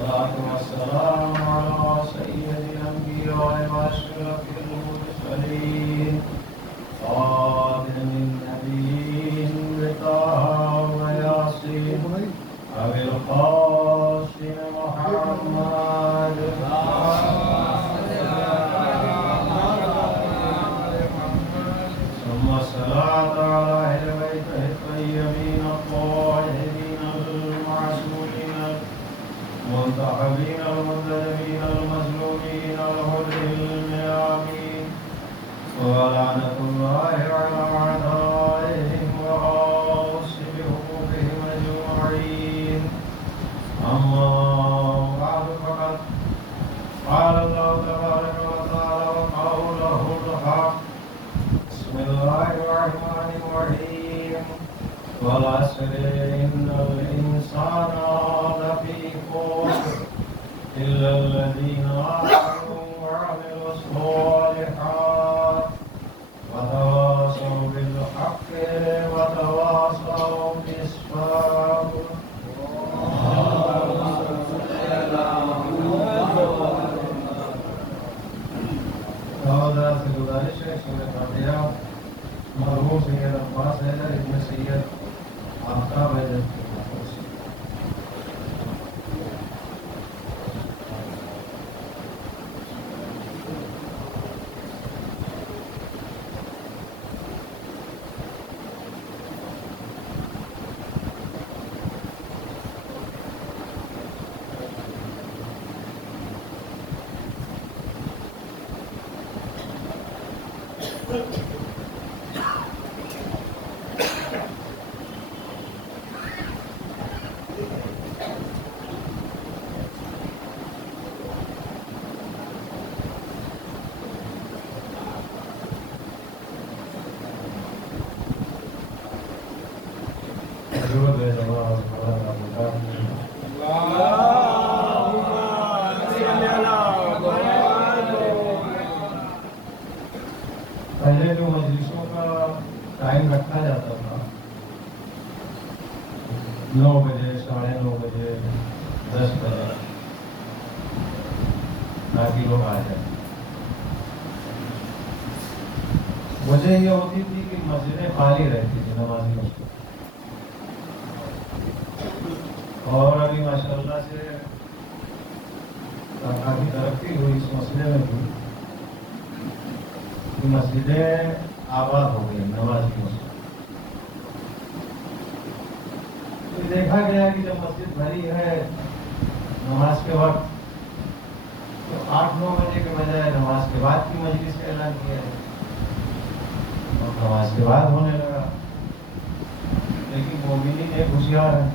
والصلاة والسلام على سيد الأنبياء وأشرف المرسلين خاتم النبيين بطه وياسين أبي القاسم محمد ثم الصلاة على أهل بيته الطيبين الطاهرين المعصومين المنتخبين المنتجبين المظلومين الغر الميامين ولعنة الله على أعدائهم وغاصب حقوقهم أجمعين. أما بعد فقد قال الله تبارك وتعالى وقوله الحق. بسم الله الرحمن الرحيم. والعصر إن الإنسان لفي خسر إلا الذين آمنوا وعملوا الصالحات وتواصوا بالحق وتواصوا بالصبر. سعودہ سے گزارش ہے سورۃ فاتحہ مرحوم سید عباس حیدر ابن سید آفتاب حیدر کی طرف سے. پہلے جو مجلسوں کا ٹائم رکھا جاتا تھا 9 بجے 9:30 بجے 10 بجے تاکہ لوگ آ جائیں. وجہ یہ ہوتی تھی کہ مسجدیں خالی رہتی تھی نمازیوں سے. اور ابھی ماشاءاللہ سے کافی ترقی ہوئی اس مسئلے میں بھی کہ مسجدیں آباد ہو گئی نمازیوں سے. تو دیکھا گیا کہ جب مسجد بھری ہے نماز کے وقت تو 8-9 بجے کے بجائے نماز کے بعد کی مجلس کا اعلان کیا ہے اور نماز کے بعد ہونے لگا. لیکن مومنین ایک ہوشیار ہے،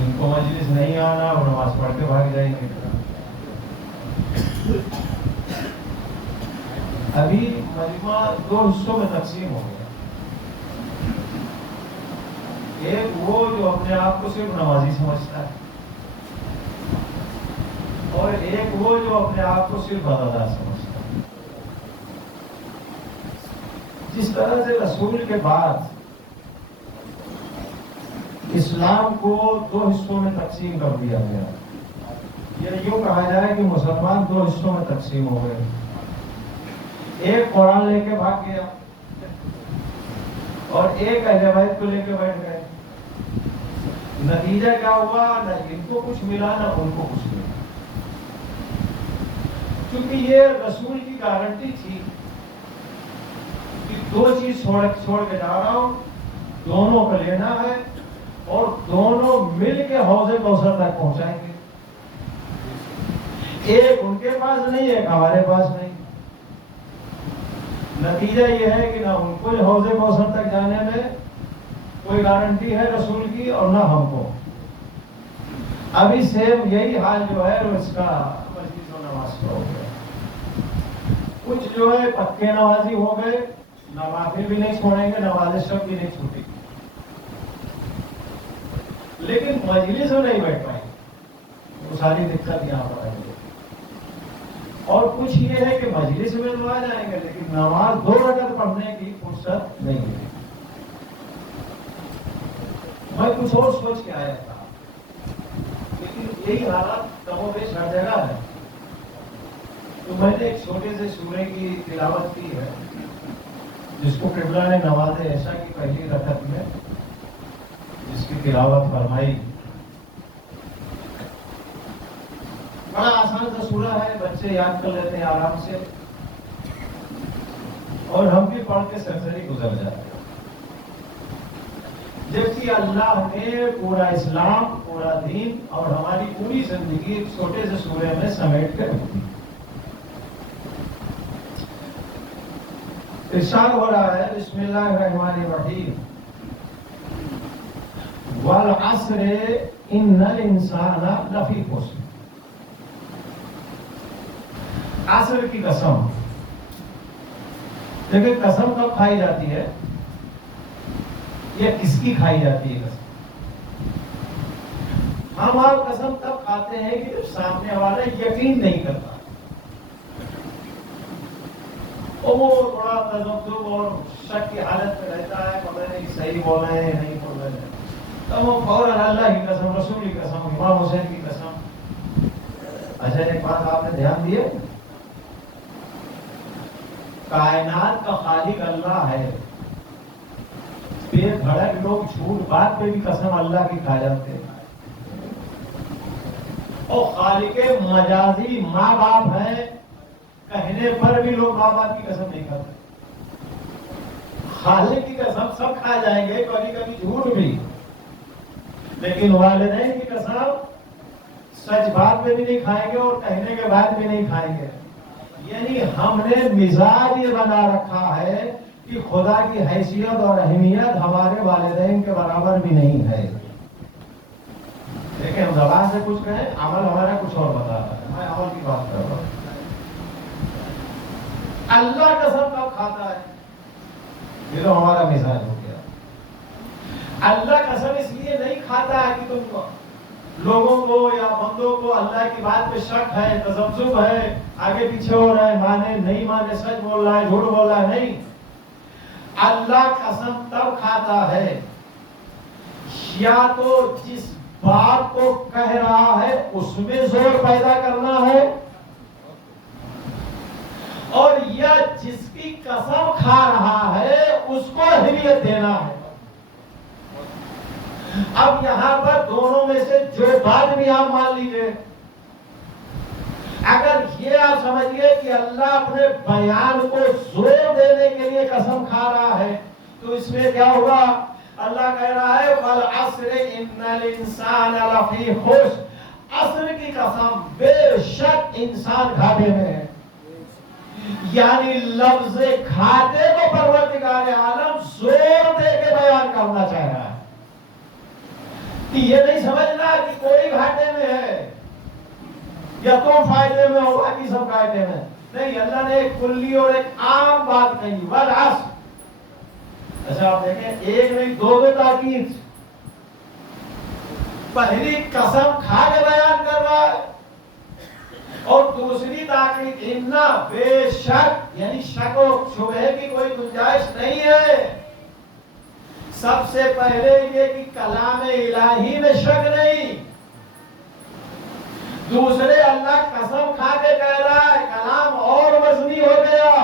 ان کو مجلس نہیں آنا اور نماز پڑھ کے بھاگ جائیں گے. ابھی مجمع 2 حصوں میں تقسیم ہو گیا. ایک وہ جو اپنے آپ کو صرف نمازی سمجھتا ہے اور ایک وہ جو اپنے آپ کو صرف عزادار سمجھتا ہے. جس طرح سے رسول کے بعد اسلام کو 2 حصوں میں تقسیم کر دیا گیا، یہ یوں کہا جائے کہ مسلمان 2 حصوں میں تقسیم ہو گئے. ایک قرآن لے کے بھاگ گیا اور ایک اہل بیت کو لے کے بیٹھ گئے. نتیجہ کیا ہوا؟ نہ ان کو کچھ ملا نہ ان کو کچھ ملا. کیونکہ یہ رسول کی گارنٹی تھی کہ 2 چیز چھوڑ کے جا رہا ہوں، دونوں کو لینا ہے اور دونوں مل کے حوض کوثر تک پہنچائیں گے. ایک ان کے پاس نہیں، ایک ہمارے پاس نہیں. نتیجہ یہ ہے کہ نہ ان کو حوض کوثر تک جانے میں کوئی گارنٹی ہے رسول کی اور نہ ہم کو. ابھی سیم یہی حال جو ہے وہ اس کا مسجد و نماز کا ہو گیا. کچھ جو ہے پکے نمازی ہو گئے، نوافل بھی نہیں چھوڑیں گے، نماز شب بھی نہیں چھوٹے گی، لیکن مجلس میں نہیں بیٹھ پائیں گے. وہ ساری دقت یہاں پر آئیں گے. اور کچھ یہ ہے کہ مجلس میں تو آ جائیں گے لیکن نماز 2 رکعت پڑھنے کی فرصت نہیں ہے. میں کچھ اور سوچ کے آیا تھا کہ یہی حالت کم و بیش ہر جگہ ہے. تو میں نے ایک چھوٹے سے سورے کی تلاوت کی ہے جس کو قبلہ نے نماز عشاء کی پہلی رکعت میں جس کی تلاوت فرمائی. بڑا آسان سا سورہ ہے، بچے یاد کر لیتے ہیں آرام سے، اور ہم بھی پڑھ کے سرسری گزر جاتے ہیں. جبکہ اللہ نے پورا اسلام، پورا دین اور ہماری پوری زندگی ایک چھوٹے سے سورے میں سمیٹ کے رکھی. ارشاد ہو رہا ہے بسم اللہ الرحمن الرحیم والعصر ان الانسان لفی خسر. عصر کی قسم. دیکھیں قسم کب کھائی جاتی ہے یا کس کی کھائی جاتی ہے قسم؟ ہم آپ قسم تب کھاتے ہیں کہ جب سامنے والا یقین نہیں کرتا اور وہ تھوڑا تذبذب اور شک کی حالت میں رہتا ہے، پتہ نہیں صحیح بول رہے ہیں نہیں بول رہے ہیں، تو وہ فوراً اللہ کی قسم، رسول کی قسم، امام حسین کی قسم. اچھا ایک بات آپ نے دھیان دیے، کائنات کا خالق اللہ ہے، بے دھڑک لوگ جھوٹ بات پہ بھی قسم اللہ کی کھا جاتے ہیں، اور خالق مجازی ماں باپ ہے، کہنے پر بھی لوگ ماں باپ کی قسم نہیں کرتے. خالق کی قسم سب کھا جائیں گے، کبھی کبھی جھوٹ بھی، لیکن والدین کی قسم سچ بات میں بھی نہیں کھائیں گے اور کہنے کے بعد بھی نہیں کھائیں گے. یعنی ہم نے مزاج یہ بنا رکھا ہے کہ خدا کی حیثیت اور اہمیت ہمارے والدین کے برابر بھی نہیں ہے. دیکھیں ہم زبان سے کچھ کہیں، عمل ہمارا کچھ اور بتا رہا ہے. میں عمل کی بات کر رہا ہوں. اللہ قسم کب کھاتا ہے؟ یہ تو ہمارا مزاج ہو گیا. اللہ قسم اس لیے نہیں کھاتا ہے کہ تم لوگوں کو یا بندوں کو اللہ کی بات پہ شک ہے، تذبذب ہے، آگے پیچھے ہو رہا ہے، مانے نہیں مانے، سچ بول رہا ہے جھوٹ بول رہا ہے. نہیں، اللہ قسم تب کھاتا ہے یا تو جس بات کو کہہ رہا ہے اس میں زور پیدا کرنا ہے، اور یا جس کی قسم کھا رہا ہے اس کو اہمیت دینا ہے. اب یہاں پر دونوں میں سے جو بات بھی آپ مان لیجئے، اگر یہ آپ سمجھیے کہ اللہ اپنے بیان کو زور دینے کے لیے قسم کھا رہا ہے تو اس میں کیا ہوگا؟ اللہ کہہ رہا ہے وَالْعَصْرِ إِنَّ الْإِنسَانَ لَفِي خُسْرٍ. عصر کی قسم، بے شک انسان گھاٹے میں ہے. یعنی لفظ کھاتے کو پروردگار عالم زور دے کے بیان کرنا چاہ رہا ہے. یہ نہیں سمجھنا کہ کوئی گھاٹے میں ہے یا تم فائدے میں ہو باقی سب گھاٹے میں. نہیں، اللہ نے ایک کلی اور ایک عام بات کہی والعصر. اچھا آپ دیکھیں، ایک نہیں دو تاکید. پہلی قسم کھا کے بیان کر رہا ہے اور دوسری تاکید اننا، بے شک، یعنی شک و شبہ کی کوئی گنجائش نہیں ہے. سب سے پہلے یہ کہ کلام الہی میں شک نہیں. دوسرے اللہ قسم کھا کے کہہ رہا ہے کلام اور وزنی ہو گیا.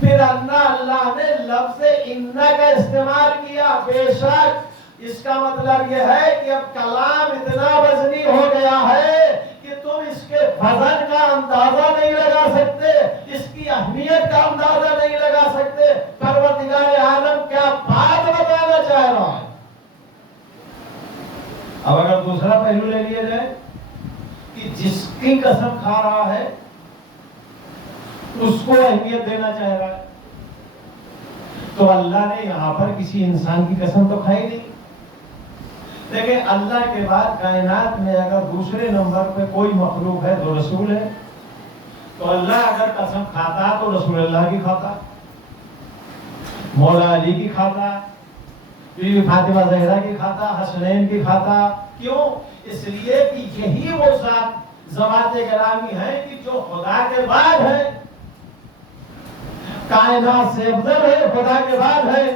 پھر اللہ نے لفظ انا کا استعمال کیا، بے شک. اس کا مطلب یہ ہے کہ اب کلام اتنا وزنی ہو گیا ہے کہ تم اس کے وزن کا اندازہ نہیں لگا سکتے، اس کی اہمیت کا اندازہ نہیں لگا سکتے. پروردگار عالم کیا بات بتانا چاہ رہا ہے. اب اگر دوسرا پہلو لے لیا جائے کہ جس کی قسم کھا رہا ہے اس کو اہمیت دینا چاہ رہا ہے، تو اللہ نے یہاں پر کسی انسان کی قسم تو کھائی نہیں. دیکھیں اللہ کے بعد کائنات میں اگر دوسرے نمبر پہ کوئی مخلوق ہے تو رسول ہے. تو اللہ اگر قسم کھاتا تو رسول اللہ کی کھاتا، مولا علی کی کھاتا، بی بی فاطمہ زہرا کی کھاتا، حسنین کی کھاتا. کیوں؟ اس لیے کہ یہی وہ ذوات گرامی ہے کہ جو خدا کے بعد ہے، کائنات سے افضل ہے، خدا کے بعد ہے.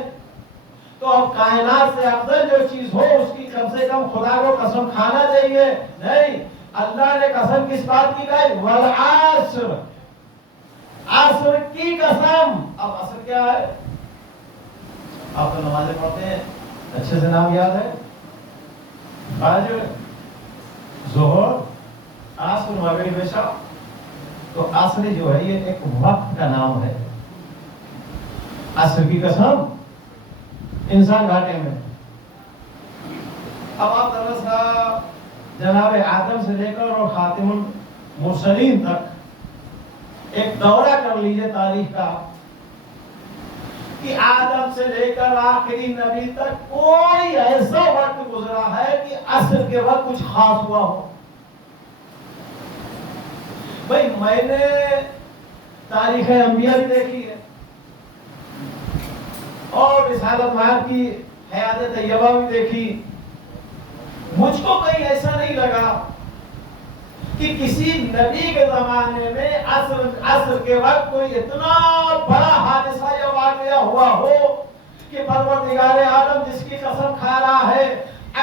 تو اب کائنات سے افضل جو چیز ہو اس کی کم سے کم خدا کو قسم کھانا چاہیے. نہیں، اللہ نے قسم کس بات کی کہی؟ والعصر، عصر کی قسم. اب عصر کیا ہے؟ آپ تو نمازیں پڑھتے ہیں، اچھے سے نام یاد ہے؟ فجر، ظہر، عصر، مغرب، عشاء. تو عصر جو ہے یہ ایک وقت کا نام ہے. عصر کی قسم، انسان گھاٹے میں. اب آپ ذرا جناب آدم سے لے کر اور خاتم المرسلین تک ایک دورہ کر لیجئے تاریخ کا، کہ آدم سے لے کر آخری نبی تک کوئی ایسا وقت گزرا ہے کہ عصر کے وقت کچھ خاص ہوا ہو. بھئی میں نے تاریخ انبیاء بھی دیکھی ہے اور رسالت مآب کی حیات طیبہ بھی دیکھی. مجھ کو کہیں ایسا نہیں لگا کہ کسی نبی کے زمانے میں عصر کے وقت کوئی اتنا بڑا حادثہ یا واقعہ ہوا ہو کہ پروردگار عالم جس کی قسم کھا رہا ہے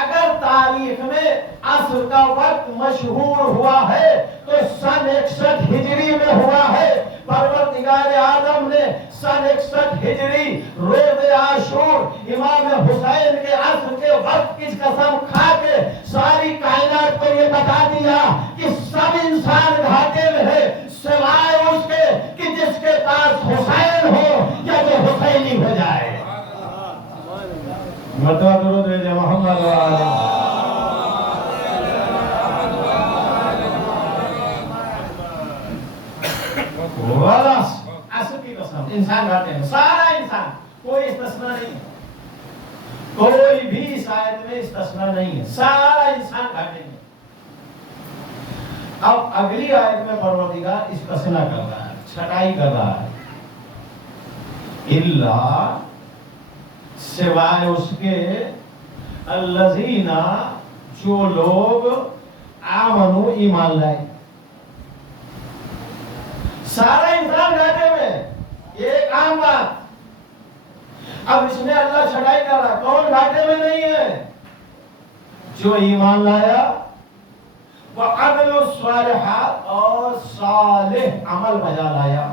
اگر تاریخ میں عصر کا وقت مشہور ہوا ہے تو سن 61 ہجری میں ہوا ہے. پروردگار عالم نے سن 61 ہجری روز عاشور امام حسین کے عصر کے وقت کی قسم کھا کے ساری کائنات کو یہ بتا دیا کہ سب انسان گھاٹے میں ہے سوائے اس کے کہ جس کے پاس حسین ہو یا جو حسینی ہو جائے. مرتبہ درود بھیجے محمد و آلہ. عصر کی قسم، انسان گھاٹے میں، سارا انسان، کوئی استثناء نہیں ہے، کوئی بھی اس آیت میں استثناء نہیں ہے، سارا انسان گھاٹے میں. اب اگلی آیت میں پروردگار استثناء کر رہا ہے، چھٹائی کر رہا ہے. اللہ، سوائے اس کے، الذین، جو لوگ آمنو، ایمان لائے. سارا انسان گھاٹے میں، یہ ایک عام بات. اب اس میں اللہ چھڑائی کر رہا ہے، کون گھاٹے میں نہیں ہے؟ جو ایمان لایا، وعمل الصالحات، اور صالح عمل بجا لایا.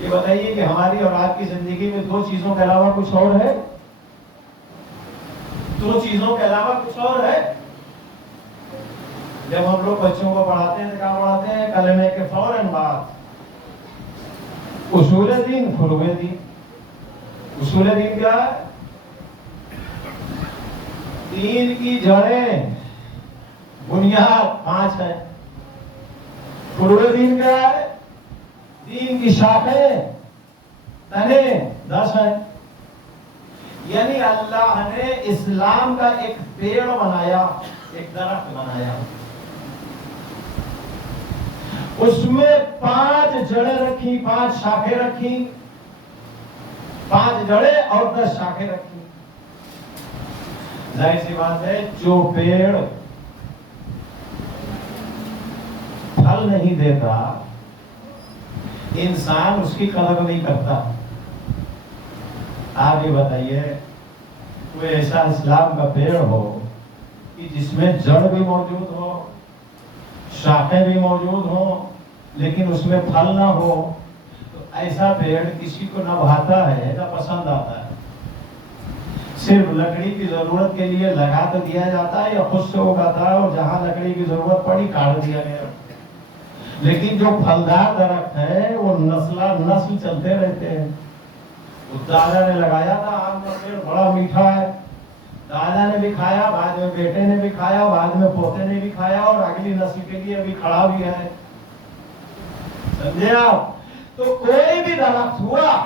یہ بتائیے کہ ہماری اور آپ کی زندگی میں دو چیزوں کے علاوہ کچھ اور ہے؟ دو چیزوں کے علاوہ کچھ اور ہے؟ جب ہم لوگ بچوں کو پڑھاتے ہیں تو کیا پڑھاتے ہیں؟ کلمے کے فوراً بعد اصول دین، فروع دین. اصول دین کیا ہے؟ دین کی جڑیں، بنیاد 5 ہے. فروع دین کیا ہے؟ دین کی شاخیں، تنے 10 ہیں. یعنی اللہ نے اسلام کا ایک پیڑ بنایا، ایک درخت بنایا، اس میں 5 جڑیں رکھی، 5 شاخیں رکھی، 5 جڑیں اور 10 شاخیں رکھی. ظاہر سی بات ہے جو پیڑ پھل نہیں دیتا انسان اس کی قدر نہیں کرتا. آپ یہ بتائیے کوئی ایسا اسلام کا پیڑ ہو کہ جس میں جڑ بھی موجود ہو، شاخیں بھی موجود ہوں، لیکن اس میں پھل نہ ہو، تو ایسا پیڑ کسی کو نہ بھاتا ہے نہ پسند آتا ہے. صرف لکڑی کی ضرورت کے لیے لگا تو دیا جاتا ہے یا خود سے اگاتا ہے اور جہاں لکڑی کی ضرورت پڑی کاٹ دیا گیا. لیکن جو پھلدار درخت ہے وہ نسل چلتے رہتے ہیں. دادا نے لگایا تھا آم کا پیڑ، بڑا میٹھا ہے، دادا نے بھی کھایا، بعد میں بیٹے نے بھی کھایا، بعد میں پوتے نے بھی کھایا، اور اگلی نسل کے لیے ابھی کھڑا بھی ہے. سمجھے آپ؟ تو کوئی بھی درخت ہوا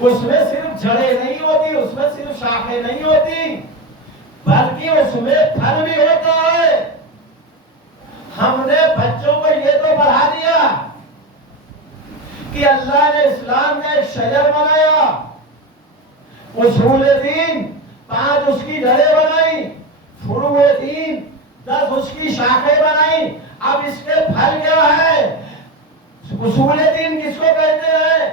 اس میں صرف جڑیں نہیں ہوتی، اس میں صرف شاخیں نہیں ہوتی، بلکہ اس میں پھل بھی ہوتا ہے. ہم نے بچوں کو یہ تو پڑھا دیا کہ اللہ نے اسلام میں ایک شجر بنایا، اصول دین 5 اس کی جڑیں بنائی، فروع دین 10 اس کی شاخیں بنائی. اب اس کے پھل کیا ہے؟ اصول دین کس کو کہتے ہیں؟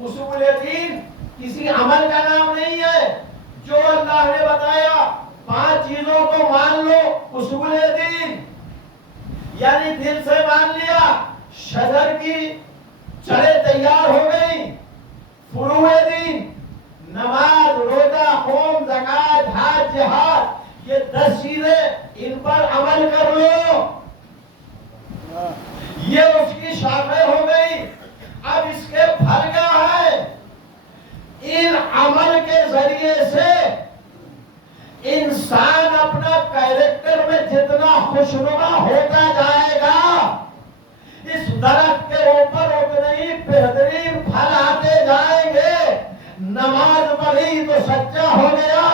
اصول دین کسی عمل کا نام نہیں ہے. جو اللہ نے بتایا 5 چیزوں کو مان لو. اصول دین یعنی دل سے مان لیا. شجر کی جڑیں تیار ہو گئی. فروع دین نماز، روزہ، قوم، زکات، حج، جہاد، یہ 10 چیزیں ان پر عمل کر لو. یہ اس کی شاخیں ہو گئی. اب اس کے پھل کیا ہے؟ ان عمل کے ذریعے سے انسان اپنا کیریکٹر میں جتنا خوشنما ہوتا جائے گا، اس درخت کے اوپر اتنے ہی بہترین پھل آتے جائیں گے. نماز پڑھی تو سچا ہو گیا،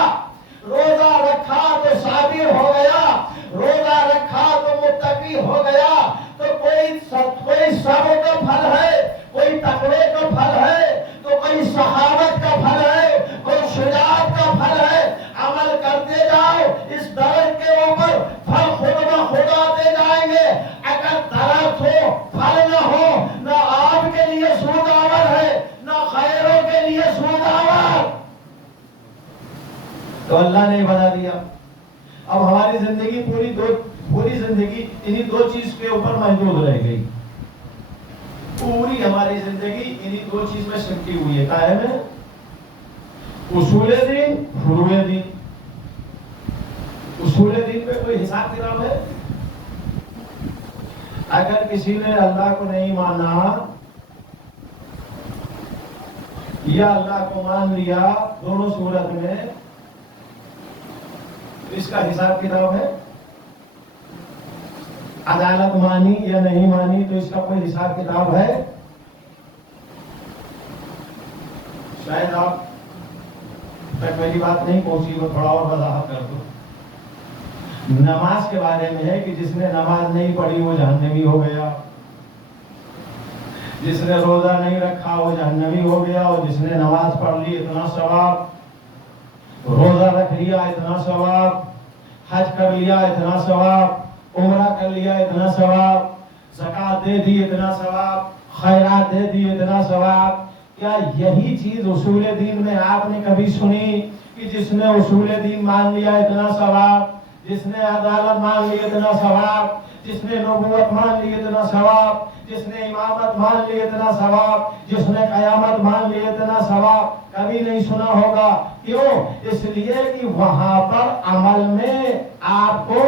روزہ رکھا تو صابر ہو گیا، روزہ رکھا تو متقی ہو گیا. تو کوئی صبر کا پھل ہے، کوئی تقوی کا پھل ہے، تو کوئی سخاوت کا پھل ہے، کوئی شجاعت کا پھل ہے. عمل کرتے جاؤ، اس درخت کے اوپر پھل خود بخود آتے جائیں گے. اگر درخت ہو پھل نہ ہو، نہ آپ کے لیے سود آور ہے، نہ خیروں کے لیے سود آور. تو اللہ نے بتا دیا. اب ہماری زندگی پوری زندگی انہی 2 چیز کے اوپر محدود رہ گئی. پوری ہماری زندگی انہی 2 چیز میں سمٹی ہوئی ہے. قائم ہے اصول دین، فروع دین. اصول دین پہ کوئی حساب کتاب ہے؟ اگر کسی نے اللہ کو نہیں مانا یا اللہ کو مان لیا دونوں صورت میں، اس کا حساب کتاب ہے. عدالت مانی یا نہیں مانی تو اس کا کوئی حساب کتاب ہے؟ شاید آپ تک میری بات نہیں پہنچی، وہ تھوڑا اور وضاحت کر دو. نماز کے بارے میں ہے کہ جس نے نماز نہیں پڑھی وہ جہنمی ہو گیا، جس نے روزہ نہیں رکھا وہ جہنمی ہو گیا، اور جس نے نماز پڑھ لی اتنا ثواب، روزہ رکھ لیا اتنا ثواب، حج کر لیا اتنا ثواب، عمرہ کر لیا اتنا ثواب، زکات دے دی اتنا ثواب، خیرات دے دی اتنا ثواب. کیا یہی چیز اصول دین میں آپ نے کبھی سنی کہ جس نے اصول دین مان لیا اتنا ثواب، جس نے عدالت مان لی اتنا ثواب، جس نے نبوت مان لی اتنا ثواب، جس نے امامت مان لی اتنا ثواب، جس نے قیامت مان لی اتنا ثواب؟ کبھی نہیں سنا ہوگا. کیوں؟ اس لیے کہ وہاں پر عمل میں آپ کو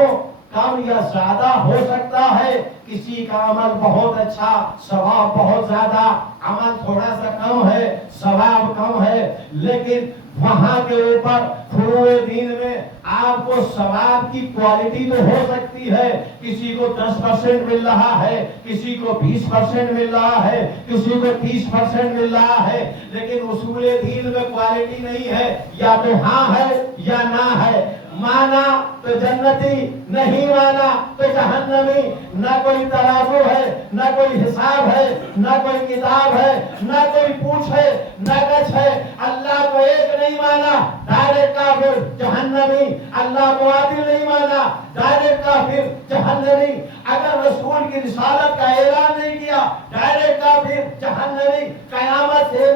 کم یا زیادہ ہو سکتا ہے. کسی کا عمل بہت اچھا، ثواب بہت زیادہ، عمل تھوڑا سا کم ہے، ثواب کم ہے. لیکن وہاں کے اوپر فروع دین میں آپ کو ثواب کی کوالٹی تو ہو سکتی ہے. کسی کو 10% مل رہا ہے، کسی کو 20% مل رہا ہے، کسی کو 30% مل رہا ہے. لیکن اصول دین میں کوالٹی نہیں ہے. یا تو ہاں ہے یا نہ ہے. مانا تو جنتی، نہیں مانا تو جہنمی. نہ کوئی ترازو ہے، نہ کوئی حساب ہے، نہ کوئی کتاب ہے، نہ کوئی پوچھ ہے، نہ کچھ ہے. اللہ کو ایک نہیں مانا، ڈائریکٹ کافر جہنمی. اللہ کو عادل نہیں مانا، ڈائریکٹ کافر جہنمی. اگر رسول کی رسالت کا اعلان نہیں کیا، ڈائریکٹ کافر جہنمی. قیامت سے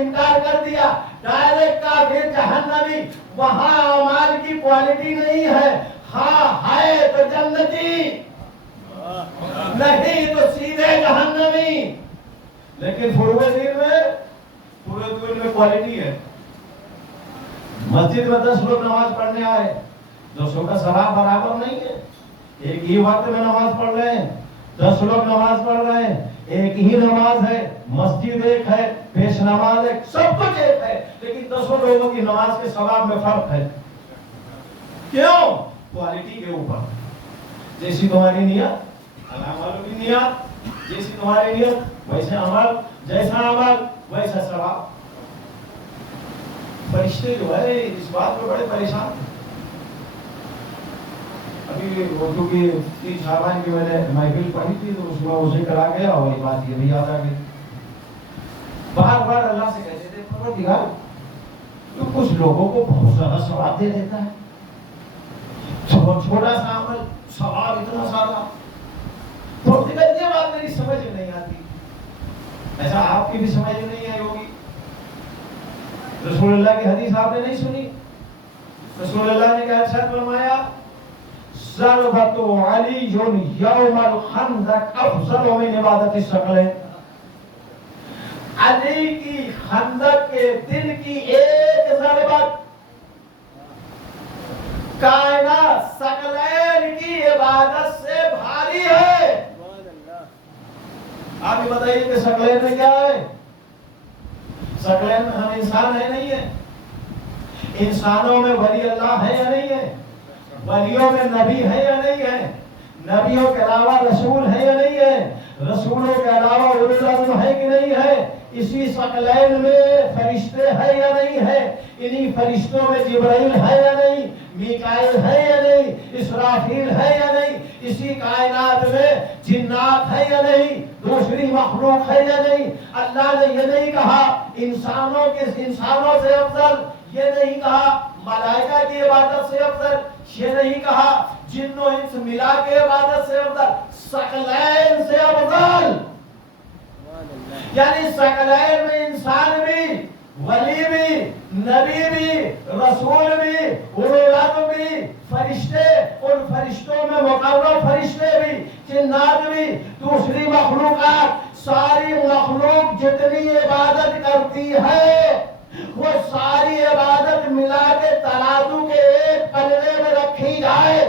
انکار کر دیا، ڈائریکٹ کافر جہنمی. وہاں اعمال کی کوالٹی نہیں ہے. ہاں ہے تو جنتی، نہیں تو سیدھے جہنمی. لیکن فروع دین میں کوالٹی ہے. مسجد میں 10 لوگ نماز پڑھنے آئے، 200 کا ثواب برابر نہیں ہے. ایک ہی وقت میں نماز پڑھ رہے ہیں، 10 لوگ نماز پڑھ رہے ہیں، ایک ہی نماز ہے، مسجد ایک ہے، پیش نماز ایک، سب کچھ ایک ہے، لیکن 10 لوگوں کی نماز کے ثواب میں فرق ہے. کیوں؟ کوالٹی کے اوپر. جیسی تمہاری نیت، اللہ والوں کی نیت، جیسی تمہاری نیت ویسے عمل، جیسا عمل ویسا ثواب. فرشتے جو ہے اس بات میں بڑے پریشان ہیں. ابھی وہ کیونکہ 3 شعبان کی میں نے محفل پڑھی تھی تو اس میں اسے کرا گیا اور یہ بات یہ بھی یاد آ گئی. بار بار اللہ سے کہتے تھے پروردگار تو کچھ لوگوں کو بہت زیادہ ثواب دے دیتا ہے، چھوٹا سا عمل ثواب اتنا سارا. پروردگار یہ بات میری سمجھ میں نہیں آتی. ایسا آپ کی بھی سمجھ میں نہیں آئی ہوگی. رسول اللہ کی حدیث آپ نے نہیں سنی؟ رسول اللہ نے کیا ارشاد فرمایا؟ ضربۃ علی یوم الخندق افضل من عبادت الثقلین. علی کی خندق کے دن کی ایک ضربت کائنات ثقلین کی عبادت سے بھاری ہے. آپ یہ بتائیے کہ ثقلین میں کیا ہے؟ ثقلین میں ہم انسان ہے نہیں ہے؟ انسانوں میں ولی اللہ ہے یا نہیں ہے؟ ولیوں میں نبی ہے یا نہیں ہے؟ نبیوں کے علاوہ رسول ہے یا نہیں ہے؟ رسولوں کے علاوہ اولو العزم ہے کہ نہیں ہے؟ اسی ثقلین میں فرشتے ہے یا نہیں ہے؟ انہی فرشتوں میں جبرائیل ہے یا نہیں؟ میکائیل ہے یا نہیں؟ اسرافیل ہے یا نہیں؟ اسی کائنات میں جنات ہے یا نہیں؟ دوسری مخلوق ہے یا نہیں؟ اللہ نے یہ نہیں کہا انسانوں سے افضل، یہ نہیں کہا ملائکہ کی عبادت سے افضل، یہ نہیں کہا جن و انس ملا کے عبادت سے افضل، ثقلین سے افضل. یعنی ثقلین میں انسان بھی، ولی بھی، نبی بھی، رسول بھی، اولو العزم بھی، فرشتے، ان فرشتوں میں مقرب فرشتے بھی، جنات بھی، دوسری مخلوقات، ساری مخلوق جتنی عبادت کرتی ہے وہ ساری عبادت ملا کے ترازو کے ایک پلڑے میں رکھی جائے،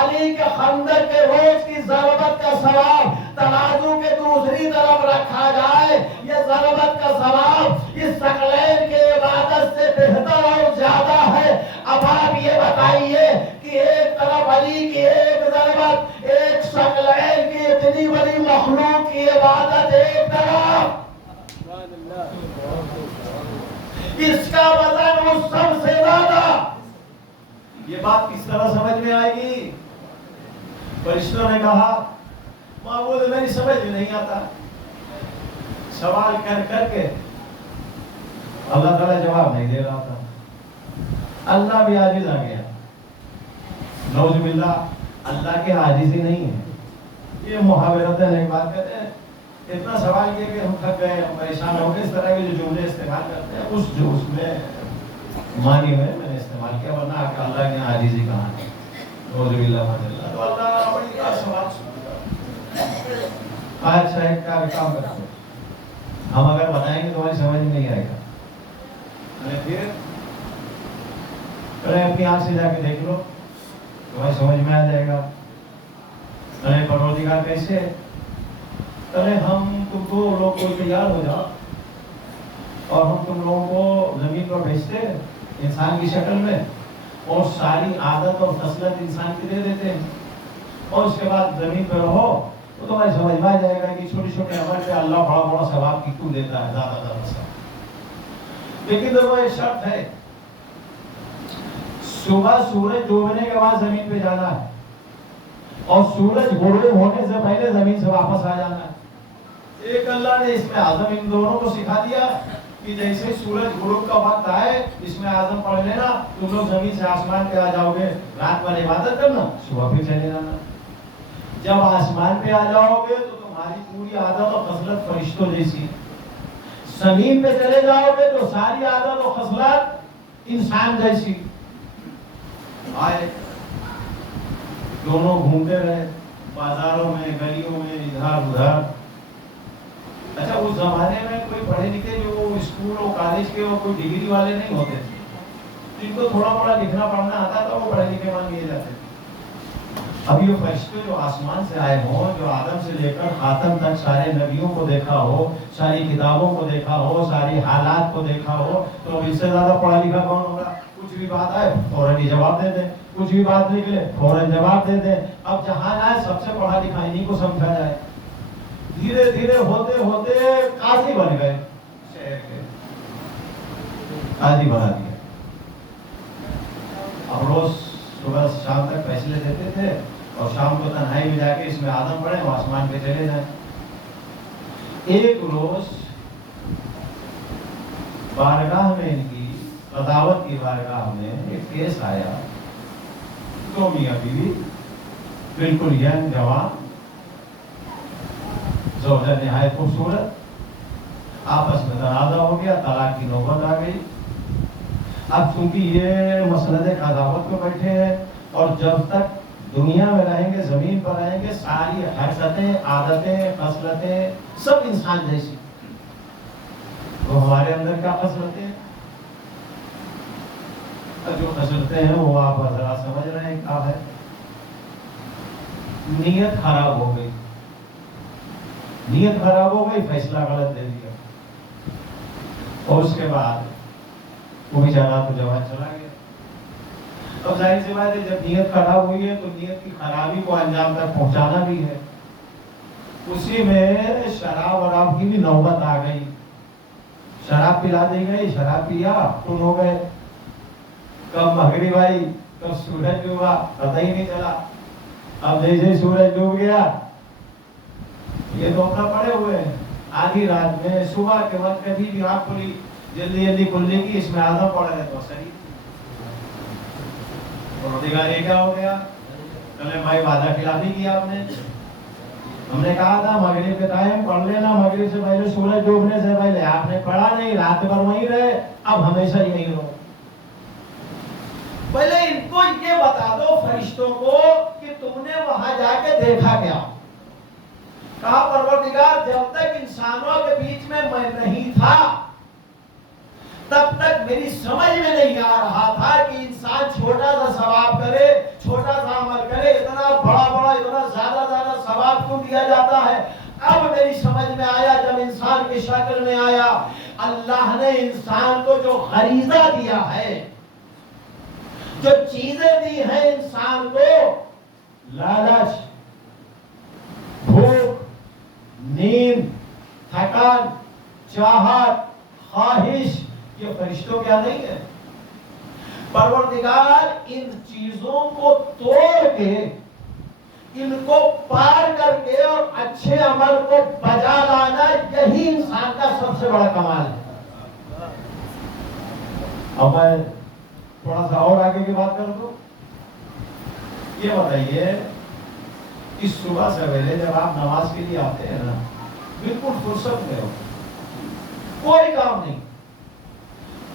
علی کے خندق کے روز کی ضربت کا ثواب ترازو کے دوسری طرف رکھا جائے، یہ ضربت کا ثواب اس ثقلین کے عبادت سے بہتر اور زیادہ ہے. اب آپ یہ بتائیے کہ ایک طرف علی کی ایک ضربت، ایک ثقلین کی اتنی بڑی مخلوق کی عبادت ایک طرف، اس کا وزن اس سب سے زیادہ. یہ بات کس طرح سمجھ میں آئے گی؟ فرشتوں نے کہا معبود میری سمجھ میں نہیں آتا. سوال کر کر کے اللہ تعالیٰ جواب نہیں دے رہا تھا. اللہ بھی عاجز آ گیا. نعوذ باللہ، اللہ کے عاجز ہی نہیں ہے. یہ محاورتاً ایک بات کہتے ہیں، اتنا سوال کیا کہ ہم تھک گئے، ہم پریشان ہو گئے. اس طرح کے جو جملے استعمال کرتے ہیں اس میں معنی میں نے استعمال کیا، ورنہ اللہ نے عاجزی کہا ہے. نعوذ باللہ من اللہ. تو اللہ بڑی بات سوال سنتا. اچھا ایک کام کرتے ہیں، ہم اگر بتائیں گے تو ہماری سمجھ میں نہیں آئے گا. پھر اپنی آنکھ سے جا کے دیکھ لو، تمہیں سمجھ میں آ جائے گا. پروردگار کیسے؟ ارے ہم تم دو لوگ کو تیار ہو جاؤ اور ہم تم لوگوں کو زمین پر بھیجتے انسان کی شکل میں، اور ساری عادت اور خصلت انسان کی دے دیتے ہیں، اور اس کے بعد زمین پہ رہو تو تمہیں سمجھ میں آ جائے گا کہ چھوٹی چھوٹی عمل پہ اللہ بڑا بڑا ثواب کیوں دیتا ہے، زیادہ ثواب. لیکن دیکھو ایک شرط ہے، صبح سورج ڈوبنے کے بعد زمین پہ جانا ہے اور سورج غروب ہونے سے پہلے زمین سے واپس آ جانا ہے. ایک اللہ نے اس میں اعظم ان دونوں کو سکھا دیا کہ جیسے سورج غروب کا وقت آئے اس میں اعظم پڑھ لینا، تم لوگ زمین سے آسمان پہ آ جاؤ گے، رات بھر عبادت کرنا، صبح پھر چلے جانا. جب آسمان پہ آ جاؤ گے تو تمہاری پوری عادت اور خصلت فرشتوں جیسی. زمین پہ چلے جاؤ گے تو ساری عادت اور خصلت انسان جیسی. آئے دونوں گھومتے رہے بازاروں میں، گلیوں میں، ادھر ادھر. اچھا اس زمانے میں کوئی پڑھے لکھے جو اسکول اور کالج کے اور کوئی ڈگری والے نہیں ہوتے تھے، جن کو تھوڑا بڑا لکھنا پڑھنا آتا تھا وہ پڑھے لکھے مان لیے جاتے تھے. اب یہ فرشتے جو آسمان سے آئے ہوں، جو آدم سے لے کر خاتم تک سارے نبیوں کو دیکھا ہو، ساری کتابوں کو دیکھا ہو، ساری حالات کو دیکھا ہو، تو اب اس سے زیادہ پڑھا لکھا کون ہوگا؟ کچھ بھی بات آئے فوراً ہی جواب دے دیں، کچھ بھی بات نکلے فوراً جواب دے دیں. اب جہاں آئے سب سے پڑھا لکھا انہیں کو سمجھا جائے. دھیرے دھیرے ہوتے ہوتے قاضی بن گئے، شہر کے قاضی بنا دیا. اب روز صبح شام تک فیصلے دیتے تھے اور شام کو تنہائی میں جا کے اس میں آدم پڑے اور آسمان پہ چلے جائیں. ایک روز بارگاہ میں ان کی قضاوت کی بارگاہ میں ایک کیس آیا. دو میاں بیوی بالکل ینگ جوان، زوجہ نہایت خوبصورت، آپس میں تنازع ہو گیا، طلاق کی نوبت آ گئی. اب چونکہ یہ مسلط قضاوت کو بیٹھے ہیں اور جب تک دنیا میں رہیں گے، زمین پر رہیں گے، ساری حرکتیں، عادتیں، خصلتیں سب انسان جیسی. تو ہمارے اندر کیا خصلتیں ہیں؟ جو خصلتیں ہیں وہ آپ ذرا سمجھ رہے ہیں کیا ہے. نیت خراب ہو گئی، نیت خراب ہو گئی، فیصلہ غلط دے دیا، اور اس کے بعد وہ بیچارہ تو جوان چلا گیا. اب ظاہر سی بات ہے جب نیت خراب ہوئی ہے تو نیت کی خرابی کو انجام تک پہنچانا بھی ہے. اسی میں شراب وراب کی بھی نوبت آ گئی. شراب پلا دی گئی، شراب پیا ٹن ہو گئے. کب مغرب آئی، کب سورج ڈوبا، پتہ ہی نہیں چلا. اب جیسے سورج ڈوب گیا یہ دھوکہ پڑے ہوئے ہیں. آدھی رات میں صبح کے وقت کبھی بھی آنکھ کھلی، جلدی جلدی کھلنے کی، اس میں اعظم پڑ رہے تو صحیح. پروردگار یہ کیا ہو گیا؟ چلے بھائی وعدہ خلافی کیا آپ نے. ہم نے کہا تھا مغرب کے ٹائم پڑھ لینا، مغرب سے پہلے سورج ڈوبنے سے پہلے. آپ نے پڑھا نہیں، رات بھر وہیں رہے، اب ہمیشہ یہیں رہو. پہلے ان کو یہ بتا دو فرشتوں کو کہ تم نے وہاں جا کے دیکھا کیا. کہا پروردگار جب تک انسانوں کے بیچ میں نہیں تھا تب تک میری سمجھ میں نہیں آ رہا تھا کہ انسان چھوٹا سا ثواب کرے، چھوٹا سا عمل کرے، اتنا بڑا بڑا، اتنا زیادہ زیادہ ثواب کیوں دیا جاتا ہے. اب میری سمجھ میں آیا جب انسان کی شکل میں آیا. اللہ نے انسان کو جو غریزہ دیا ہے، جو چیزیں دی ہیں انسان کو، لالچ، بھوک، نیند، تھکان، چاہت، خواہش، یہ فرشتوں کیا نہیں ہے. پروردگار ان چیزوں کو توڑ کے، ان کو پار کر کے اور اچھے عمل کو بجا لانا، یہی انسان کا سب سے بڑا کمال ہے. اب میں تھوڑا سا اور آگے کی بات کر دوں. یہ بتائیے کہ صبح سویرے جب آپ نماز کے لیے آتے ہیں نا، بالکل فرصت میں ہو، کوئی کام نہیں.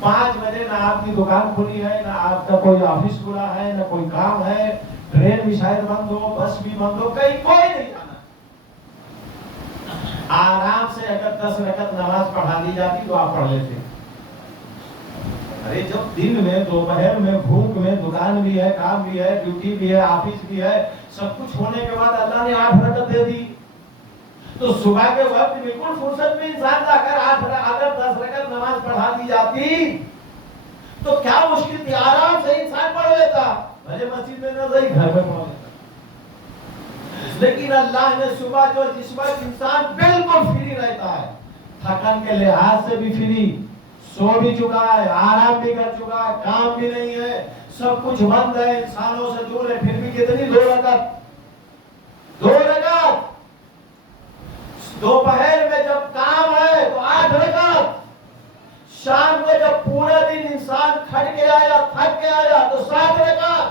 5 بجے نہ آپ کی دکان کھلی ہے، نہ آپ کا کوئی آفس کھلا ہے، نہ کوئی کام ہے، ٹرین بھی شاید بند ہو، بس بھی بند ہو، کہیں کوئی نہیں جانا. آرام سے اگر 10 رکعت نماز پڑھا دی جاتی تو آپ پڑھ لیتے. ارے جب دن میں، دوپہر میں، بھوک میں، دکان بھی ہے، کام بھی ہے، ڈیوٹی بھی ہے، آفس بھی ہے، سب کچھ ہونے کے بعد اللہ نے 8 رکعت دے دی، تو صبح کے وقت بالکل فرصت میں انسان تھا. اگر 10 رکعت نماز پڑھا دی جاتی تو کیا مشکل تھی، آرام سے انسان پڑھ لیتا. بھلے مسجد میں نہ صحیح، گھر میں پڑھ لیتا. لیکن اللہ نے صبح جو جس وقت انسان بالکل فری رہتا ہے، تھکن کے لحاظ سے بھی فری، سو بھی چکا ہے، آرام بھی کر چکا ہے، کام بھی نہیں ہے، سب کچھ بند ہے، انسانوں سے دور ہے، پھر بھی کتنی 2 رکعت. دوپہر میں جب کام ہے تو 8 رکعت. شام کو جب پورا دن انسان کھٹ کے آیا، تھک کے آیا تو 7 رکعت.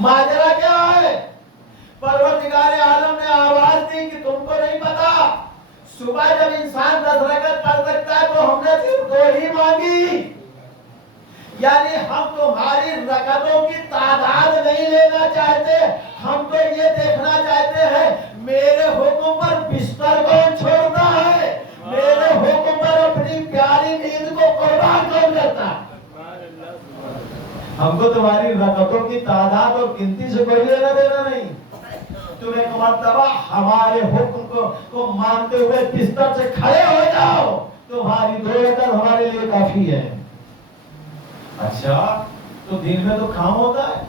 ماجرا کیا ہے؟ پروردگار عالم نے آواز دی کہ تم کو نہیں پتا، صبح جب انسان 10 رکعت پڑھ سکتا ہے تو ہم نے صرف 2 ہی مانگی. یعنی ہم تمہاری رکعتوں کی تعداد نہیں لینا چاہتے، ہم تو یہ دیکھنا چاہتے ہیں میرے حکم پر بستر کون چھوڑتا ہے، میرے حکم پر اپنی پیاری نیند کو قربان کون کرتا ہے. ہم کو تمہاری رکعتوں کی تعداد اور گنتی سے کوئی لینا دینا نہیں. تم ایک مرتبہ ہمارے حکم کو مانتے ہوئے بستر سے کھڑے ہو جاؤ، تمہاری 2 رکعت ہمارے لیے کافی ہے. اچھا تو دن میں تو کام ہوتا ہے،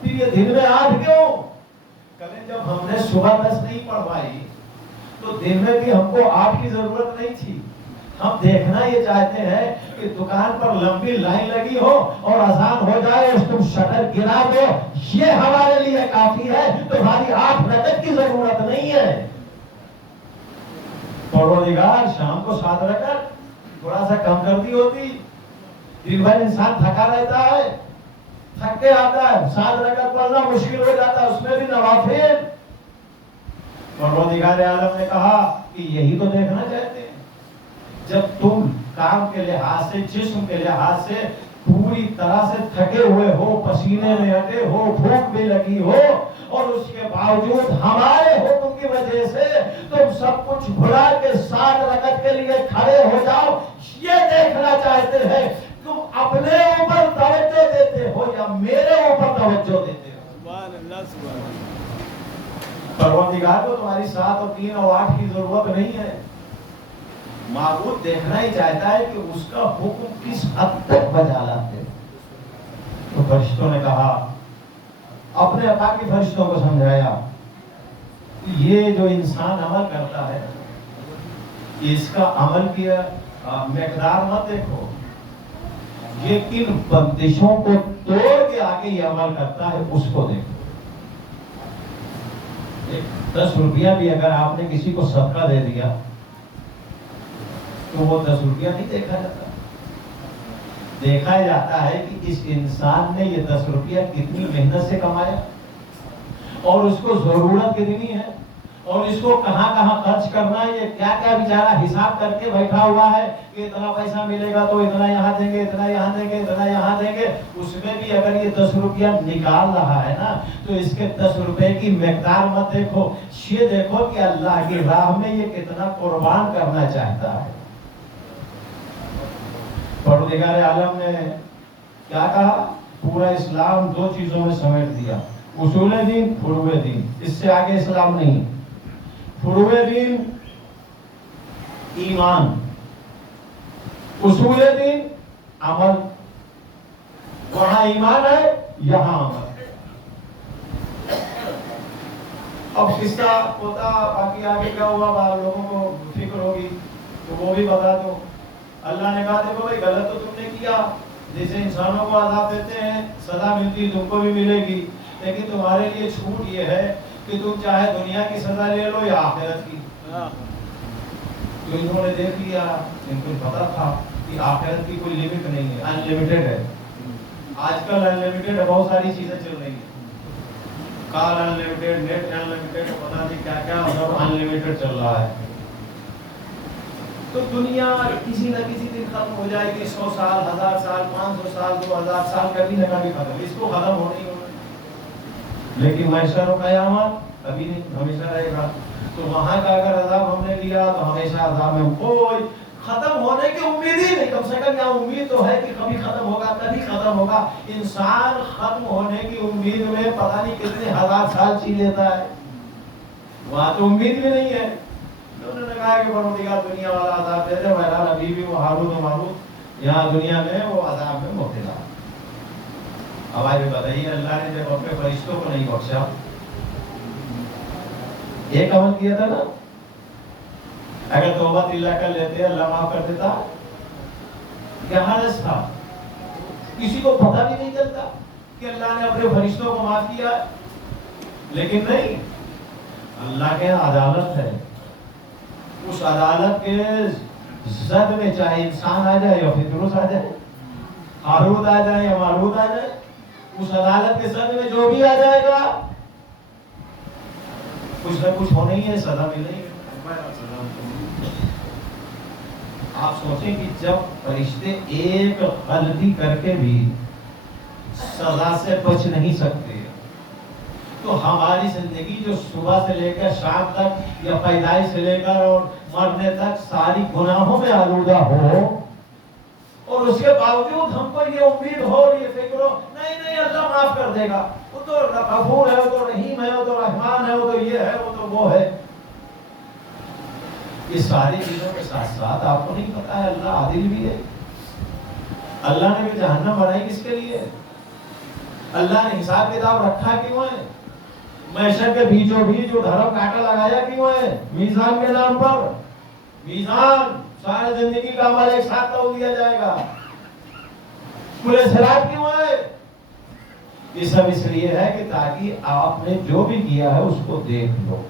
پھر یہ دن میں 8 کیوں؟ کبھی جب ہم نے صبح 10 نہیں پڑھوائی تو دن میں بھی ہم کو 8 کی ضرورت نہیں تھی. ہم دیکھنا یہ چاہتے ہیں کہ دکان پر لمبی لائن لگی ہو اور اذان ہو جائے اور تم شٹر گرا دو، یہ ہمارے لیے کافی ہے، تمہاری 8 رکعت کی ضرورت نہیں ہے. پروردگار شام کو 7 رکعت تھوڑا سا کم کر دی ہوتی. دن بھر انسان تھکا رہتا ہے، تھک کے آتا ہے، 7 رکعت پڑھنا مشکل ہو جاتا ہے، اس میں بھی نوافل. پروردگار عالم نے کہا کہ یہی تو دیکھنا چاہتے ہیں. جب تم کام کے لحاظ سے، جسم کے لحاظ سے پوری طرح سے تھکے ہوئے ہو، پسینے میں ہٹے ہو، بھوک بھی لگی ہو، اور اس کے باوجود ہمارے حکم کی وجہ سے تم سب کچھ بھلا کے 7 رکعت کے لیے کھڑے ہو جاؤ، یہ دیکھنا چاہتے ہیں تم اپنے اوپر توجہ دیتے ہو یا میرے اوپر توجہ دیتے ہو؟ سبحان اللہ، سبحان اللہ۔ پروردگار کو تمہاری 7 اور 3 اور 8 کی ضرورت نہیں ہے۔ معبود دیکھنا ہی چاہتا ہے کہ اس کا حکم کس حد تک بجا لاتے ہیں۔ تو فرشتوں نے کہا، اپنے عطا کے فرشتوں کو سمجھایا، یہ جو انسان عمل کرتا ہے اس کا عمل کی مقدار مت دیکھو، یہ کن بندشوں کو توڑ کے آگے یہ عمل کرتا ہے اس کو دیکھو۔ 10 روپیہ بھی اگر آپ نے کسی کو صدقہ دے دیا تو وہ 10 روپیہ نہیں دیکھا جاتا، دیکھا جاتا ہے کہ اس انسان نے یہ 10 روپیہ کتنی محنت سے کمایا اور اس کو ضرورت کتنی ہے اور اس کو کہاں کہاں خرچ کرنا ہے، یہ کیا کیا بیچارہ حساب کر کے بیٹھا ہوا ہے کہ اتنا پیسہ ملے گا تو اتنا یہاں دیں گے، اتنا یہاں دیں گے، اتنا یہاں دیں گے۔ اس میں بھی اگر یہ 10 روپیہ نکال رہا ہے نا تو اس کے 10 روپے کی مقدار مت دیکھو، یہ دیکھو کہ اللہ کی راہ میں یہ کتنا قربان کرنا چاہتا ہے۔ پروردگار عالم نے کیا کہا؟ پورا اسلام 2 چیزوں میں سمیٹ دیا، اصول دین، فروع دین، اس سے آگے اسلام نہیں۔ فروع دین ایمان، اصول دین عمل، وہاں ایمان ہے یہاں عمل۔ اب قصہ ہوتا باقی آگے کیا ہوا لوگوں کو فکر ہوگی تو وہ بھی بتا دو۔ اللہ نے کہا دیکھو بھائی غلط تو تم نے کیا، جیسے انسانوں کو عذاب دیتے ہیں سزا ملتی تم کو بھی ملے گی، لیکن تمہارے لیے چھوٹ یہ ہے کہ تم چاہے دنیا کی سزا لے لو یا آخرت کی۔ تو انہوں نے دیکھ لیا، ان کو پتا تھا کہ آخرت کی کوئی لمٹ نہیں ہے، ان لمیٹڈ ہے۔ آج کل ان لمیٹڈ بہت ساری چیزیں چل رہی ہیں، کار ان لمیٹڈ، نیٹ ان لمیٹڈ، پتہ نہیں کیا کیا سب ان لمیٹڈ چل رہا ہے۔ تو دنیا کسی نہ کسی دن ختم ہو جائے گی، 100 سال، 1000 سال، 500 سال، 2000 سال، کبھی نہ کبھی ختم، اس کو ختم ہونا ہی ہونا۔ لیکن محشر و قیامت ابھی نہیں، ہمیشہ رہے گا۔ تو وہاں کا اگر عذاب ہم نے لیا تو ہمیشہ عذاب میں، کوئی ختم ہونے کی امید ہی نہیں۔ کم سے کم یہاں امید تو ہے کہ کبھی ختم ہوگا، کبھی ختم ہوگا۔ انسان ختم ہونے کی امید میں پتہ نہیں کتنے 1000 سال جی لیتا ہے، وہاں تو امید بھی نہیں ہے۔ انہوں نے کہا کہ پروردگار دنیا والا عذاب دے دے، بہرحال ابھی بھی وہ ہاروت و ماروت یہاں دنیا میں وہ عذاب میں مبتلا۔ اب آئیے بتائیے، اللہ نے جب اپنے فرشتوں کو نہیں بخشا، ایک عمل کیا تھا نا، اگر توبہ اللہ کر لیتے اللہ معاف کر دیتا، کیا حالت تھا؟ کسی کو پتہ بھی نہیں چلتا کہ اللہ نے اپنے فرشتوں کو معاف کیا، لیکن نہیں، اللہ کے عدالت ہے۔ اس عدالت کے زد میں چاہے انسان آ جائے یا فطرس آ جائے، ہاروت آ جائے یا ماروت آ جائے، اس عدالت کے زد میں جو بھی آ جائے گا کچھ نہ کچھ ہونا ہی ہے، سزا ملے گی۔ آپ سوچیں کہ جب فرشتے ایک غلطی کر کے بھی سزا سے بچ نہیں سکتے، تو ہماری زندگی جو صبح سے لے کر شام تک یا پیدائش سے لے کر اور مرنے تک ساری گناہوں میں آلودہ ہو، اور اس کے باوجود ہم کو یہ امید ہو، یہ فکر ہو نہیں اللہ معاف کر دے گا، وہ تو غفور ہے، وہ تو رحیم ہے، وہ تو رحمان ہے، وہ تو یہ ہے، وہ تو وہ ہے۔ یہ ساری چیزوں کے ساتھ ساتھ آپ کو نہیں پتا ہے اللہ عادل بھی ہے۔ اللہ نے بھی جہنم بنائی کس کے لیے؟ اللہ نے حساب کتاب رکھا کیوں ہے؟ محشر کے بیچوں بیچ جو دھرم کاٹا لگایا کیوں ہے؟ میزان کے نام پر۔ میزان سارے زندگی کا عمل ایک ساتھ تو دیا جائے گا۔ پورے صراط کیوں ہے؟ یہ سب اس لیے ہے کہ تاکہ آپ نے جو بھی کیا ہے اس کو دیکھ لو،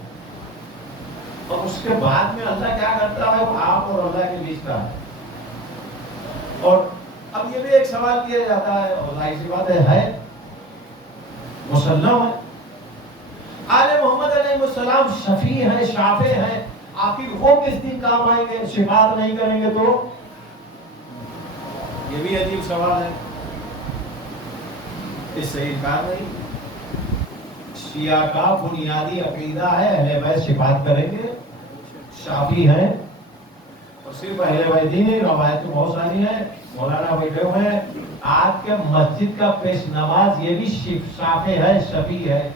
اور اس کے بعد میں اللہ کیا کرتا ہے وہ آپ اور اللہ کے بیچ کا ہے۔ اور اب یہ بھی ایک سوال کیا جاتا ہے، اور ظاہر سی بات ہے مسلم ہے، آل محمد علیہ السلام شفیع ہیں، شافع ہیں، آخر وہ کس دن کام آئیں گے؟ شفاعت نہیں کریں گے تو یہ بھی عجیب سوال ہے، اس سے انکار نہیں۔ شیعہ کا بنیادی عقیدہ ہے اہل بیت شفاعت کریں گے، شافعی ہے، اور صرف اہل بیت ہی نہیں، روایت تو بہت ساری ہیں، مولانا بیٹھے ہوئے ہیں، آپ کے مسجد کا پیش نماز یہ بھی شافعی ہے، شفیع ہے۔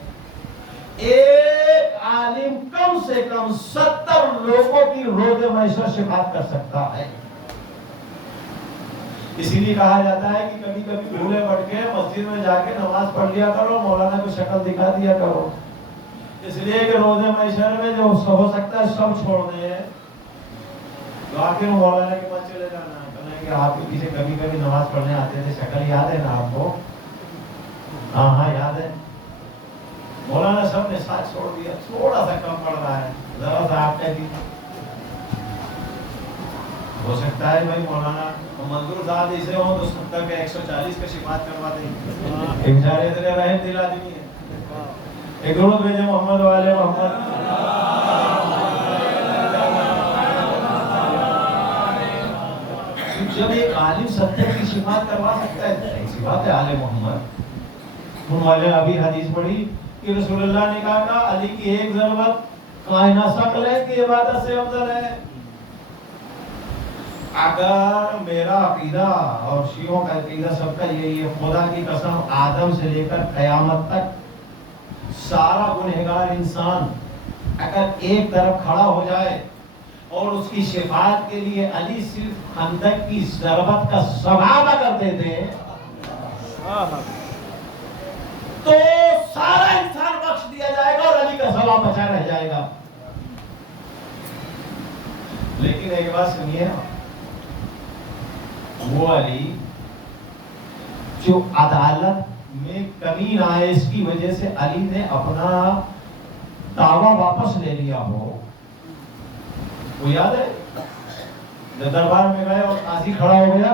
ایک عالم کم سے کم 70 لوگوں کی روز محشر شفاعت کر سکتا ہے۔ اسی لیے کہا جاتا ہے کہ کبھی کبھی بھولے پڑ کے مسجد میں جا کے نماز پڑھ لیا کرو، مولانا کو شکل دکھا دیا کرو، اس لیے کہ روز محشر میں جو ہو سکتا ہے سب چھوڑ دیں، تو آخر مولانا کے پاس چلے جانا، کہنا کہ آپ کے پیچھے کبھی کبھی نماز پڑھنے آتے تھے، شکل یاد ہے نا آپ کو؟ ہاں یاد ہے۔ مولانا سب نے ساتھ چھوڑ دیا، تھوڑا سا کم پڑ رہا ہے، ذرا سا آپ کہہ دیجیے۔ ہو سکتا ہے بھائی مولانا منظور صاحب ایسے ہوں تو 70 کے 140 کا شفاعت کروا دیں، ایک بیچارے اتنے رحم دل آدمی ہے۔ ایک درود بھیجے محمد والے محمد۔ جب ایک عالم 70 کی شفاعت کروا سکتا ہے، ایسی بات ہے آل محمد۔ ان والے ابھی حدیث پڑھی کہ رسول اللہ نے کہا علی کی ایک ضربت کائنات ثقل ہے کی عبادت سے افضل ہے۔ اگر میرا عقیدہ اور شیعوں کا عقیدہ سب کا یہی ہے، خدا کی قسم آدم سے لے کر قیامت تک سارا گنہگار انسان اگر ایک طرف کھڑا ہو جائے اور اس کی شفاعت کے لیے علی صرف خندق کی ضربت کا ثواب اگر دے دے تو سارا انسان بخش دیا جائے گا اور علی کا ثواب بچا رہ جائے گا۔ لیکن ایک بات سنیے، وہ علی جو عدالت میں کمی نہ آئے اس کی وجہ سے علی نے اپنا دعویٰ واپس لے لیا ہو، وہ یاد ہے جب دربار میں گئے اور قاضی کھڑا ہو گیا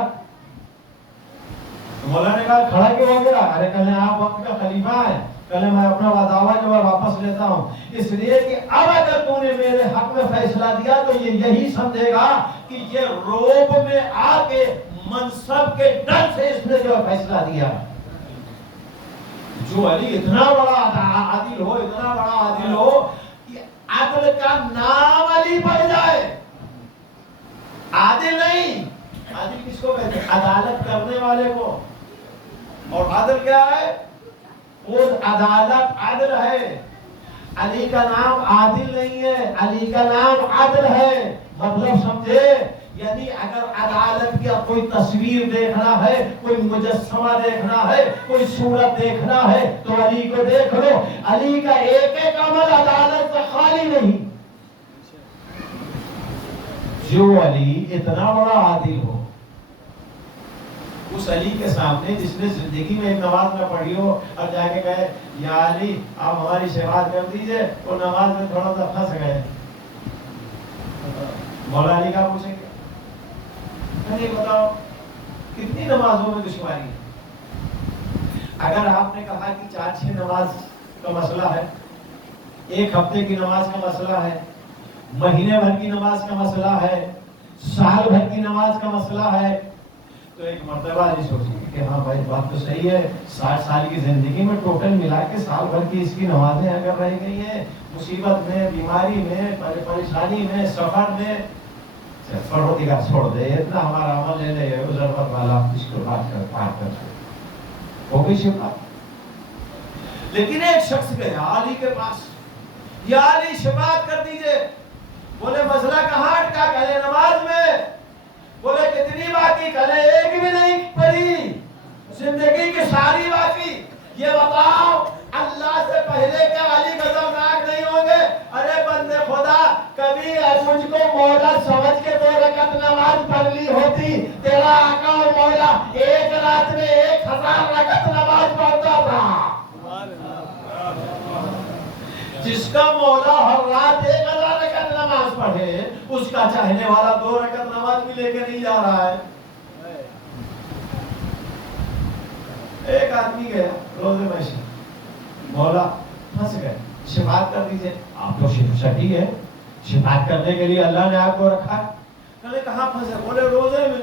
تو مولا نے کہا کھڑا کیوں ہو گیا؟ ارے کہنے آپ وقت کا خلیفہ ہیں، کہنے میں اپنا دعویٰ جو ہے واپس لیتا ہوں، اس لیے کہ اب اگر تو نے میرے حق میں فیصلہ دیا تو یہ یہی سمجھے گا کہ یہ روب میں آ کے منصب کے ڈر سے اس نے جو فیصلہ دیا۔ جو علی اتنا بڑا عادل ہو، اتنا بڑا عادل ہو کہ عدل کا نام علی پڑ جائے، عادل نہیں، عادل کس کو کہتے ہیں؟ عدالت کرنے والے کو، اور عدل کیا ہے؟ وہ عدالت عدل ہے۔ علی کا نام عادل نہیں ہے، علی کا نام عدل ہے، مطلب سمجھے؟ یعنی اگر عدالت کا کوئی تصویر دیکھنا ہے، کوئی مجسمہ دیکھنا ہے، کوئی صورت دیکھنا ہے تو علی کو دیکھ لو، علی کا ایک ایک عمل عدالت سے خالی نہیں۔ جو علی اتنا بڑا عادل ہو، اس علی کے سامنے جس نے زندگی میں ایک نماز نہ پڑھی ہو اور جا کے کہے یا علی آپ ہماری شفاعت کر دیجئے، وہ نماز میں تھوڑا سا پھنس گئے، مولا علی کا پوچھیں گے یہ بتاؤ کتنی نمازوں میں دشواری ہے؟ اگر آپ نے کہا کہ 4-6 نماز کا مسئلہ ہے، ایک ہفتے کی نماز کا مسئلہ ہے، مہینے بھر کی نماز کا مسئلہ ہے، سال بھر کی نماز کا مسئلہ ہے، تو ایک مرتبہ یہ سوچیے کہ ہاں بھائی بات تو صحیح ہے، 60 سال کی زندگی میں ٹوٹل ملا کے سال بھر کی اس کی نمازیں اگر رہ گئی ہیں، مصیبت میں، بیماری میں، پریشانی میں، سفر میں، پروردگار چھوڑ دے، اتنا ہمارا عمل لے لے، وہ ضرورت والا اس کو بات کر پار کر ہو گئی شفاعت۔ لیکن ایک شخص گیا علی کے پاس، یا علی شفاعت کر دیجئے، بولے مسئلہ کہاں اٹکا؟ کہے نماز میں، بولے کتنی باقی؟ کہے ایک بھی نہیں پڑھی، زندگی کی ساری باقی، یہ بتاؤ اللہ سے پہلے کیا علی غضبناک نہیں ہوں گے؟ ارے بندے خدا، کبھی مجھ کو مولا سمجھ کے 2 رکعت نماز پڑھ لی ہوتی، تیرا آقا اور مولا ایک رات میں 1000 رکعت نماز پڑھتا تھا۔ جس کا مولا ہر رات 1000 رکعت نماز پڑھے، اس کا چاہنے والا 2 رکعت نماز بھی لے کے نہیں جا رہا ہے۔ ایک آدمی گیا روزے محشر، مولا پھنس گئے، شفاعت کر دیجئے۔ آپ تو شفیع ہے، شفاعت کرنے کے لیے اللہ نے آپ کو رکھا ہے۔ کہنے کہاں پھنسے؟ بولے روزے میں۔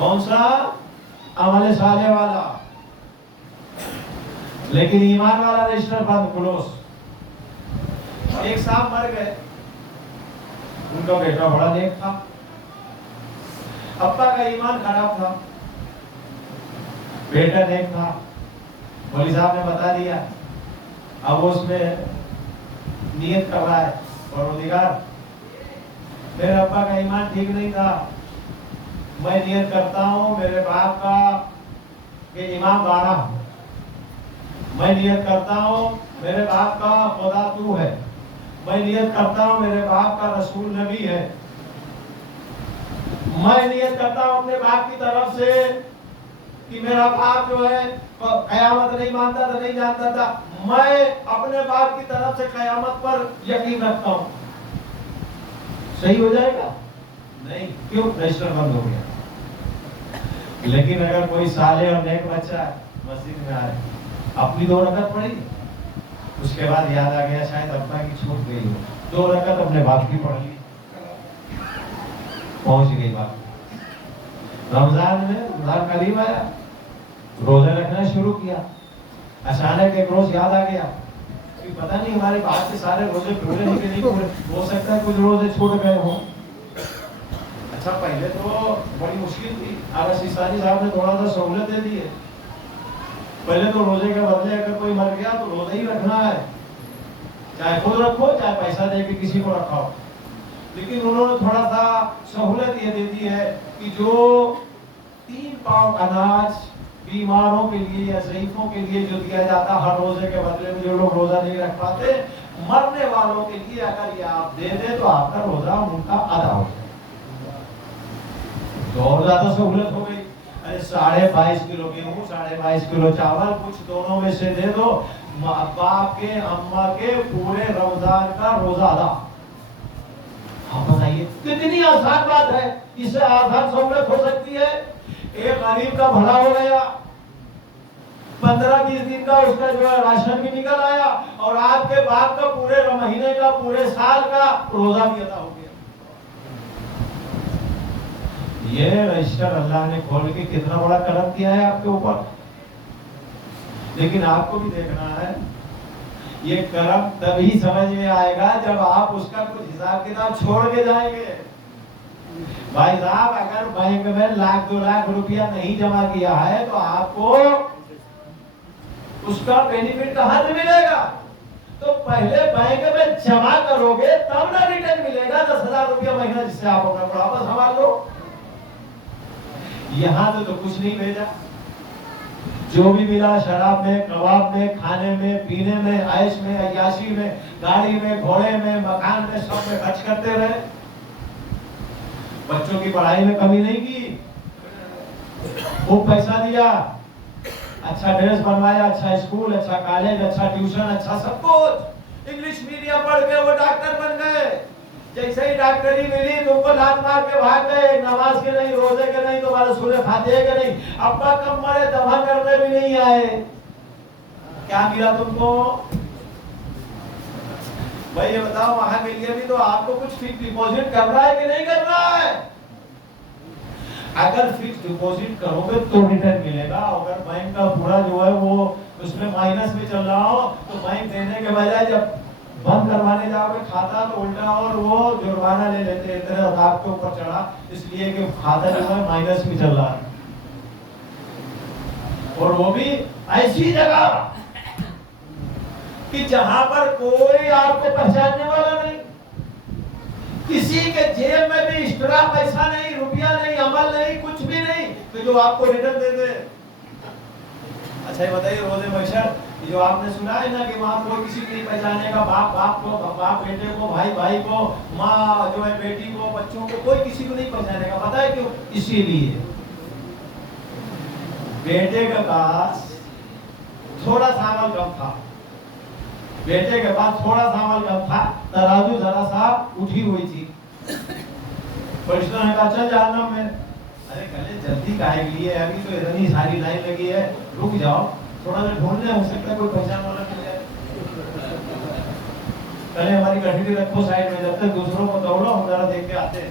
کون سا؟ عمل صالح والا. لیکن ایمان والا رجسٹر بند کلوز. ایک صاحب مر گئے، ان کا بیٹا بڑا نیک تھا، ابا کا ایمان خراب تھا، بیٹا نیک تھا. مولوی صاحب نے بتا دیا. اب اس میں نیت کر رہا ہے، پروردگار میرے ابا کا ایمان ٹھیک نہیں تھا، میں نیت کرتا ہوں میرے باپ کا کہ امام باڑا ہوں، میں نیت کرتا ہوں میرے باپ کا خدا تو ہے، میں نیت کرتا ہوں میرے باپ کا رسول نبی ہے، میں نیت کرتا ہوں اپنے باپ کی طرف سے کہ میرا باپ جو ہے قیامت نہیں مانتا تھا، نہیں جانتا تھا، میں اپنے باپ کی طرف سے قیامت پر یقین رکھتا ہوں. صحیح ہو جائے گا؟ نہیں. کیوں؟ رجسٹر بند ہو گیا. لیکن اگر کوئی صالح اور نیک بچہ ہے، مسجد میں آئے، اپنی 2 رکعت پڑھی، اس کے بعد یاد آ گیا شاید ابا کی چھوٹ گئی ہو، 2 رکعت اپنے باپ کی پڑھ لی، پہنچ گئی بات. رمضان میں رمضان قریب آیا، روزے رکھنا شروع کیا. اچانک ایک روز یاد آ گیا کہ پتہ نہیں ہمارے باپ کے سارے روزے پورے نہیں کہ نہیں پورے، ہو سکتا ہے کچھ روزے چھوٹ گئے ہوں. اچھا پہلے تو بڑی مشکل تھی، آغا سیستانی صاحب نے تھوڑا سا سہولت دے دی ہے. پہلے تو روزے کے بدلے اگر کوئی مر گیا تو روزہ ہی رکھنا ہے، چاہے خود رکھو چاہے پیسہ دے کے کسی کو رکھاؤ. لیکن انہوں نے تھوڑا سا سہولت یہ دے دی ہے کہ جو 3 پاؤ اناج بیماروں کے لیے یا ضعیفوں کے لیے جو دیا جاتا ہر روزے کے بدلے میں، جو لوگ روزہ نہیں رکھ پاتے، مرنے والوں کے لیے اگر یہ آپ دے دیں تو آپ کا روزہ ان کا ادا ہو جائے. تو اور زیادہ سہولت ہو گئی. 22.5 کلو گیہوں، 22.5 کلو چاول، کچھ دونوں میں سے دے دو، باپ کے اماں کے پورے رمضان کا روزہ ادا. آپ بتائیے کتنی آسان بات ہے، اس سے آسان سہولت ہو سکتی ہے؟ ایک غریب کا بھلا ہو گیا، 15-20 دن کا اس کا جو ہے راشن بھی نکل آیا، اور آپ کے باپ کا پورے مہینے کا پورے سال کا روزہ بھی ادا ہو گیا. یہ رجسٹر اللہ نے کھول کے کتنا بڑا کرم کیا ہے آپ کے اوپر. لیکن آپ کو بھی دیکھنا ہے، یہ کرم تبھی سمجھ میں آئے گا جب آپ اس کا کچھ حساب کتاب چھوڑ کے جائیں گے. بھائی صاحب اگر بینک میں 1,00,000-2 لاکھ روپیہ نہیں جمع کیا ہے تو آپ کو اس کا بینیفٹ کہاں سے ملے گا؟ تو پہلے بینک میں جمع کرو گے تب نہ ریٹرن ملے گا 10,000 روپیہ مہینہ جس سے آپ اپنا بڑھاپا سنبھال لو. یہاں تو کچھ نہیں بھیجا، جو بھی ملا شراب میں، کباب میں، کھانے میں، پینے میں، عیش میں، عیاشی میں، گاڑی میں، گھوڑے میں، مکان میں، سب میں خرچ کرتے رہے. بچوں کی پڑھائی میں کمی نہیں کی، خوب پیسہ دیا، اچھا ڈریس بنوایا، اچھا اسکول، اچھا کالج، اچھا ٹیوشن، اچھا سب کچھ. انگلش میڈیم پڑھ کے وہ ڈاکٹر بن گئے. جیسے ہی ڈاکٹری ملی تو ان کو لات مار کے بھاگ گئے، نماز کے نہیں، روزے کے نہیں، تمہارے سورے فاتحے کے نہیں، ابا کم مرے دفع کرنے بھی نہیں آئے. کیا ملا تم کو؟ بھائی یہ بتاؤ وہاں کے لیے بھی تو آپ کو کچھ فکس ڈپوزٹ کر رہا ہے کہ نہیں کر رہا ہے؟ اگر فکس ڈپوزٹ کرو گے تو ریٹرن ملے گا. اگر بینک کا پورا جو ہے وہ اس میں مائنس میں چل رہا ہو تو بینک دینے کے بجائے جب بند کروانے جاؤ گے کھاتا تو الٹا اور وہ جرمانہ لے لیتے ہیں. اتنے آپ کے اوپر چڑھا اس لیے کہ کھاتا جو ہے مائنس میں چل رہا ہے، اور وہ بھی ایسی جگہ کہ جہاں پر کوئی آپ کو پہچاننے والا نہیں، کسی کے جیب میں بھی ایکسٹرا پیسہ نہیں، روپیہ نہیں، عمل نہیں، کچھ بھی نہیں کہ جو آپ کو ریٹرن دے دے. اچھا یہ بتائیے روزے محشر جو آپ نے سنا ہے نا کہ وہاں کوئی کسی کو نہیں پہچانے گا، باپ کو، باپ بیٹے کو، بھائی کو، ماں جو ہے بیٹی کو، بچوں کو، کوئی کسی کو نہیں پہچانے گا. پتہ ہے کیوں؟ اسی لیے بیٹے کے پاس تھوڑا سا عمل کم تھا، بیٹے کے پاس تھوڑا سا عمل کم تھا، ترازو ذرا سا اٹھی ہوئی تھی. فرشتوں نے کہا چل جہنم میں. ارے کلے جلدی کاہے کے لیے؟ ابھی تو اتنی ساری لائن لگی ہے، رک جاؤ تھوڑا سا ڈھونڈ لیں، ہو سکتا ہے کوئی پہچان والا مل جائے. پہلے ہماری گڈی رکھو سائڈ میں، جب تک دوسروں کو دوڑو ہم ذرا دیکھ کے آتے.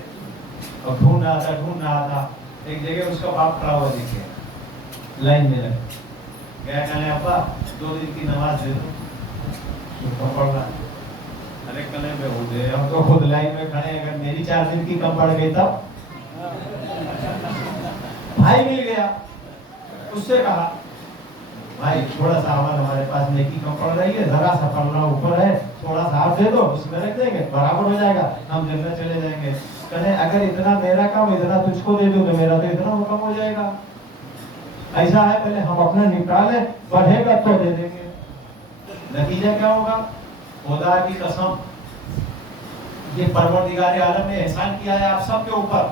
اور ڈھونڈ رہا تھا ایک جگہ اس کا باپ کھڑا ہوا دیکھ گیا, لائن میں لگا گیا, کہنے ابا 2 دن کی نماز دے دو. پڑھ رہا, ارے کہنے میں ہو گئے, ہم تو خود لائن میں کھڑے ہیں, اگر میری 4 دن کی کم پڑ گئی تب. بھائی مل گیا, اس سے کہا بھائی تھوڑا سا عمل ہمارے پاس نیکی کم پڑ رہی ہے, ذرا سا پڑھنا اوپر ہے, تھوڑا سا آپ دے دو, اس میں رکھ دیں گے, برابر ہو جائے گا, ہم جنت چلے جائیں گے. کہنے اگر اتنا میرا کام اتنا تجھ کو دے دوں تو میرا تو اتنا کم ہو جائے گا. ایسا ہے پہلے ہم اپنا نکالیں, بڑھے گا تو دے دیں گے. نتیجہ کیا ہوگا؟ خدا کی قسم, یہ پروردگار عالم نے احسان کیا ہے آپ سب کے اوپر.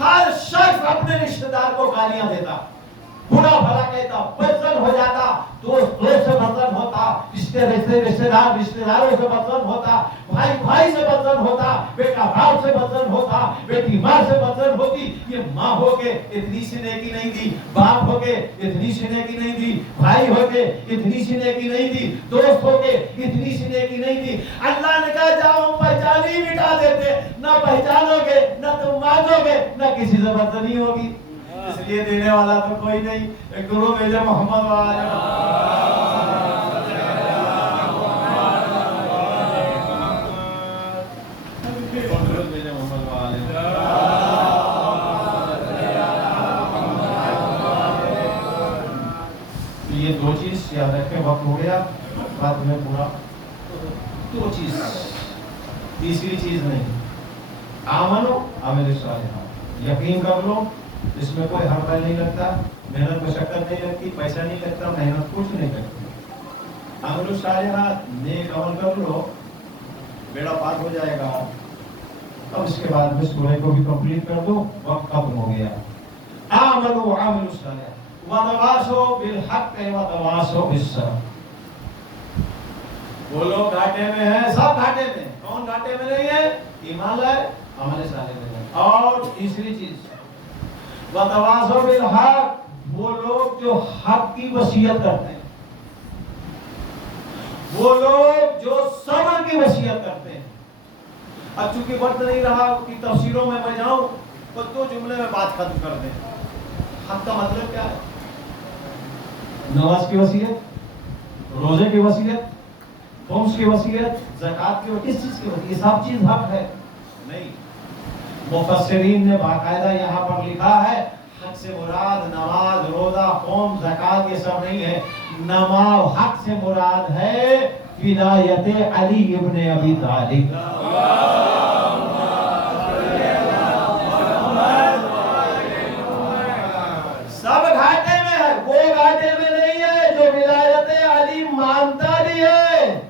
ہر شخص اپنے رشتہ دار کو گالیاں دیتا, برا بھلا کہتا, بدزن ہو جاتا, دوست سے بدزن ہوتا, رشتہ داروں سے بدزن ہوتا, بھائی سے بدزن ہوتا, بیٹا باپ سے بدزن ہوتا, بیٹی ماں سے بدزن ہوتی. یہ ماں ہو کے اتنی سی نیکی نہیں دی, باپ ہو کے اتنی سی نیکی نہیں دی, بھائی ہو کے اتنی سی نیکی نہیں دی, دوست ہو کے اتنی سی نیکی نہیں دی. اللہ نے کہا جاؤ پہچان ہی مٹا دیتے, نہ پہچانو گے, نہ تم مانگو گے, نہ کسی سے بدزنی ہوگی. اس لیے دینے والا تو کوئی نہیں, ایک گرو بھیجے محمد یہ 2 چیز یاد رکھیں, وقت ہو گیا, بعد میں پورا 2 چیز, تیسری چیز نہیں. آمنو عمل صالحہ, یقین کر لو, اس میں کوئی ہڑبڑ نہیں لگتا, محنت مشقت نہیں لگتی, پیسہ نہیں لگتا, محنت کچھ نہیں لگتی. عمل صالحہ, نیک عمل کر لو, بیڑا پار ہو جائے گا. اب اس کے بعد میں سورہ کو بھی کمپلیٹ کر دو, وقت ختم ہو گیا. آمنوا وعملوا الصالحات وتواصوا بالحق وتواصوا بالصبر. وہ لوگ گھاٹے میں ہیں, سب گھاٹے میں. کون گھاٹے میں نہیں ہے؟ ایمان لائے, عمل صالح میں. اور تیسری چیز وتواصوا بالحق, وہ لوگ جو حق کی وصیت کرتے ہیں, وہ لوگ جو صبر کی وصیت کرتے ہیں. اب چونکہ وقت نہیں رہا کہ تفسیروں میں میں جاؤں, تو 2 جملے میں بات ختم کر دیں. حق کا مطلب کیا ہے؟ نماز کی وصیت, روزے کی وصیت, خمس کی وصیت, زکات کی وصیت, کس چیز کی وصیت؟ یہ سب چیز حق ہے نہیں. مفسرین نے باقاعدہ یہاں پر لکھا ہے حق سے مراد نماز, روزہ, خمس, زکات یہ سب نہیں ہے. نماز حق سے مراد ہے ولایت علی ابن ابی طالب. سب گھاٹے میں ہے, وہ گھاٹے میں نہیں ہے جو ولایت علی مانتا بھی ہے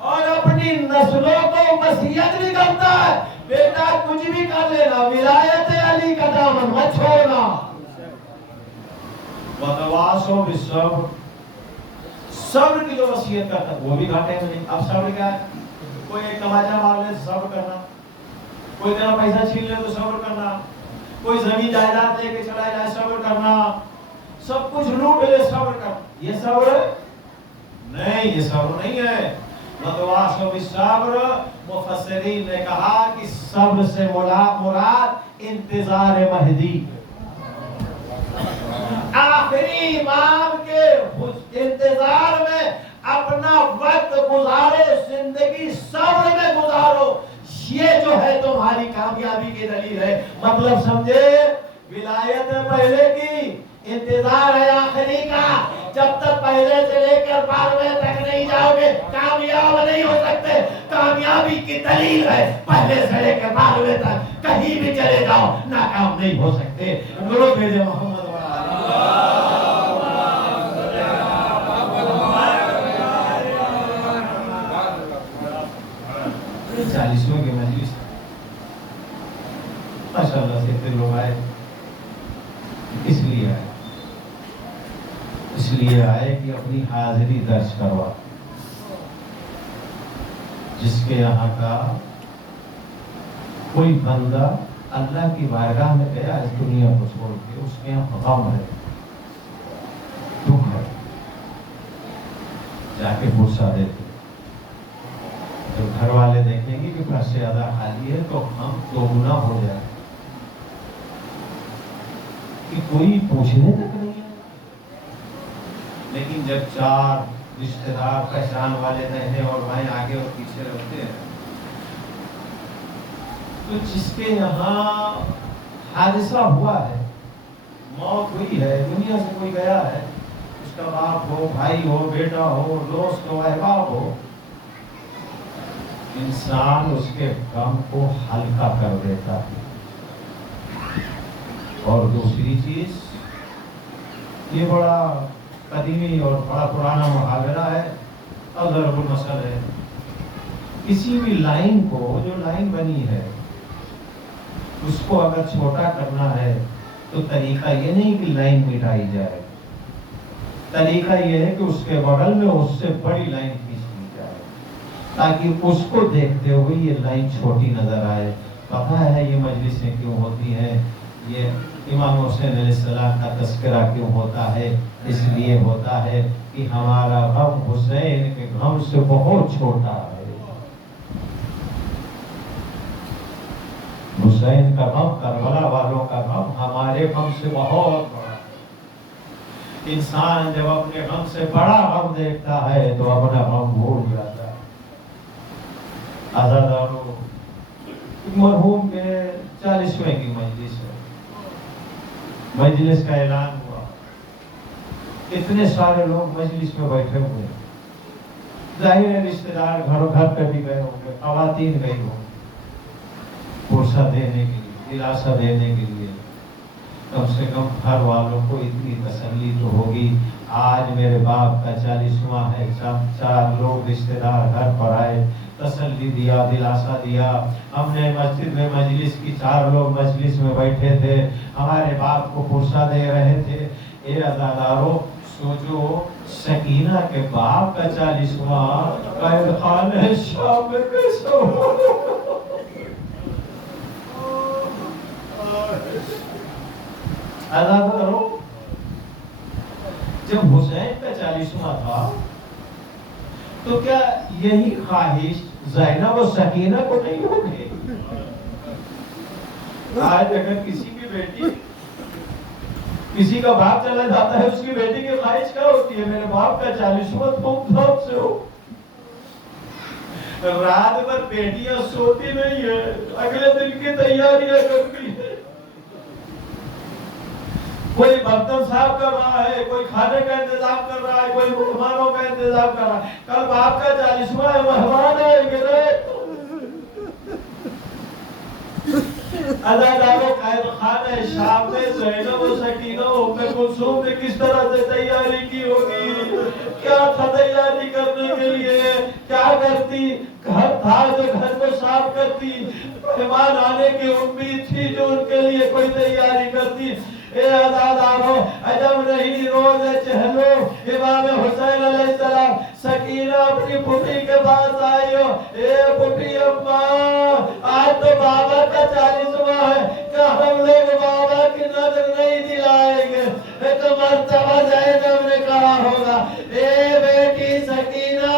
اور اپنی نسلوں کو وصیت بھی کرتا ہے, بیٹا کچھ بھی کر لینا, ولایت علی کا دامن مت چھوڑنا. وتواصوا بالصبر, صبر کی جو وصیت کرتا ہے وہ بھی گھاٹے میں نہیں. اب صبر کیا ہے؟ کوئی ایک تماچا مار لے تو صبر کرنا, کوئی تیرا پیسہ چھین لے تو صبر کرنا, کوئی زمین جائیداد لے کے چلا جائے صبر کرنا, سب کچھ لوٹ لے صبر کرنا. یہ صبر نہیں, یہ صبر نہیں ہے. وتواصوا بالصبر, مفسرین نے کہا کہ صبر سے مراد انتظار مہدی, آخری امام کے انتظار میں اپنا وقت گزارو, زندگی صبر میں گزارو. یہ جو ہے تمہاری کامیابی کی دلیل ہے. مطلب سمجھے, ولایت پہلے کی, انتظار ہے آخری کا. جب تک پہلے سے لے کر 12ویں تک نہیں جاؤ گے کامیاب نہیں ہو سکتے. کامیابی کی دلیل ہے پہلے سے لے کر 12ویں تک کہیں بھی چلے جاؤ ناکام نہیں ہو سکتے. گرو بھیجے محمد 40ویں کی مجلس ماشاءاللہ سے اتنے لوگ آئے. اس لیے آئے کہ اپنی حاضری درج کروا. جس کے یہاں کا کوئی بندہ اللہ کی بارگاہ میں گیا اس دنیا کو چھوڑ کے, اس کے یہاں غم ہے, دکھ ہے, جا کے غصہ دیتے. جب گھر والے دیکھیں گے کہ فرش ادا خالی ہے تو ہم دوگنا ہو جائے. کہ کوئی پوچھنے تک نہیں ہے. لیکن جب 4 رشتے دار پہچان والے رہتے اور بھائی آگے اور پیچھے رہتے ہیں، تو جس کے یہاں حادثہ ہوا ہے، موت ہوئی ہے، دنیا سے کوئی گیا ہے، اس کا باپ ہو، بھائی ہو، بیٹا ہو، دوست ہو، احباب ہو، انسان اس کے غم کو ہلکا کر دیتا ہے. اور دوسری چیز، یہ بڑا قدیمی اور بڑا پرانا محاورہ ہے اور ضرب المثل ہے. کسی بھی لائن کو، جو لائن بنی ہے، اس کو اگر چھوٹا کرنا ہے تو طریقہ یہ نہیں کہ لائن مٹائی جائے، طریقہ یہ ہے کہ اس کے بغل میں اس سے بڑی لائن کھینچ لی جائے تاکہ اس کو دیکھتے ہوئے یہ لائن چھوٹی نظر آئے. پتہ ہے یہ مجلسیں کیوں ہوتی ہیں؟ یہ امام حسین علیہ السلام کا تذکرہ کیوں ہوتا ہے؟ اس لیے ہوتا ہے کہ ہمارا غم حسین کے غم سے بہت چھوٹا ہے. حسین کا غم، کربلا والوں کا غم ہمارے غم سے بہت بڑا. انسان جب اپنے غم سے بڑا غم دیکھتا ہے تو اپنا غم بھول جاتا ہے. عزادارو، مرحوم کے 40ویں کی مجلس ہے. مجلس کا اعلان ہوا، اتنے سارے لوگ مجلس میں بیٹھے ہوئے. ظاہر ہے رشتے دار گھر پہ بھی گئے ہوں گے، خواتین گئی ہوں گے فرصت دینے کے لیے، دلاسا دینے کے لیے. کم سے کم گھر والوں کو اتنی تسلی تو ہوگی آج میرے باپ کا 40واں ہے. 4 لوگ رشتے دار گھر پر آئے، تسلی دیا، دلاسا دیا. ہم نے مسجد میں مجلس کی، 4 لوگ مجلس میں بیٹھے تھے، ہمارے باپ کو فرصت دے رہے تھے. اے عزادارو، سوچو سکینہ کے باپ کا 40واں قید خانہ شام میں کیسے ہو. عزادارو، جب حسین کا 40واں تھا تو کیا یہی خواہش زینب و سکینہ کو نہیں ہوگی؟ آج اگر کسی کی بیٹی، کسی کا باپ چلا جاتا ہے، اس کی بیٹی کی خواہش کیا ہوتی ہے؟ میرے باپ کا 40واں دھوم دھام سے ہو. رات بھر بیٹیاں سوتی نہیں ہے، اگلے دن کی تیاریاں کرتی ہے. کوئی برتن صاف کر رہا ہے، کوئی کھانے کا انتظام کر رہا ہے، کوئی مہمانوں کا انتظام کر رہا ہے. کل باپ کا 40واں ہے، مہمان آئیں گے. عزادارو، قید خانہ شام میں زینب و سکینہ و ام کلثوم نے کس طرح سے تیاری کی ہوگی؟ کیا تھا تیاری کرنے کے لیے؟ کیا کرتی؟ گھر تھا جو گھر کو صاف کرتی، مہمان آنے کی امید تھی جو ان کے لیے کوئی تیاری کرتی. اے عزادارو، عجب نہیں روز چہلو امام حسین علیہ السلام. سکینہ اپنی پھوپھی کے پاس آئی ہو، اے پھوپھی اماں، آج تو بابا کا 40واں ہے، کیا ہم لوگ بابا کی نظر نہیں دلائیں گے؟ ایک مرتبہ زینب نے کہا ہوگا، اے بیٹی سکینہ،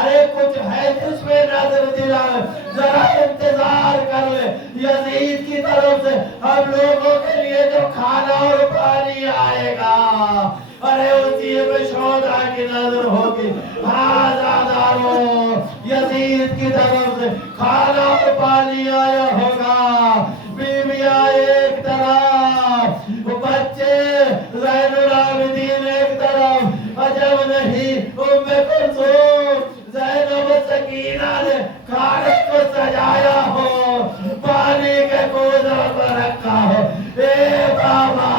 ارے کچھ ہے جس میں نظر دلائے، ذرا انتظار کر لے. یزید کی طرف سے ہم لوگوں کے لیے جو کھانا اور پانی آئے گا، ارے اسی میں شودا کی نظر ہوگی. عزادارو، یزید کی طرف سے کھانا اور پانی آیا ہوگا، بیویاں ایک طرف، بچے زین العابدین ایک طرف. عجب نہیں ام کلثوم، زینب و سکینہ نے کھانے کو سجایا ہو، پانی کے کوزوں کو رکھا ہو. اے بابا،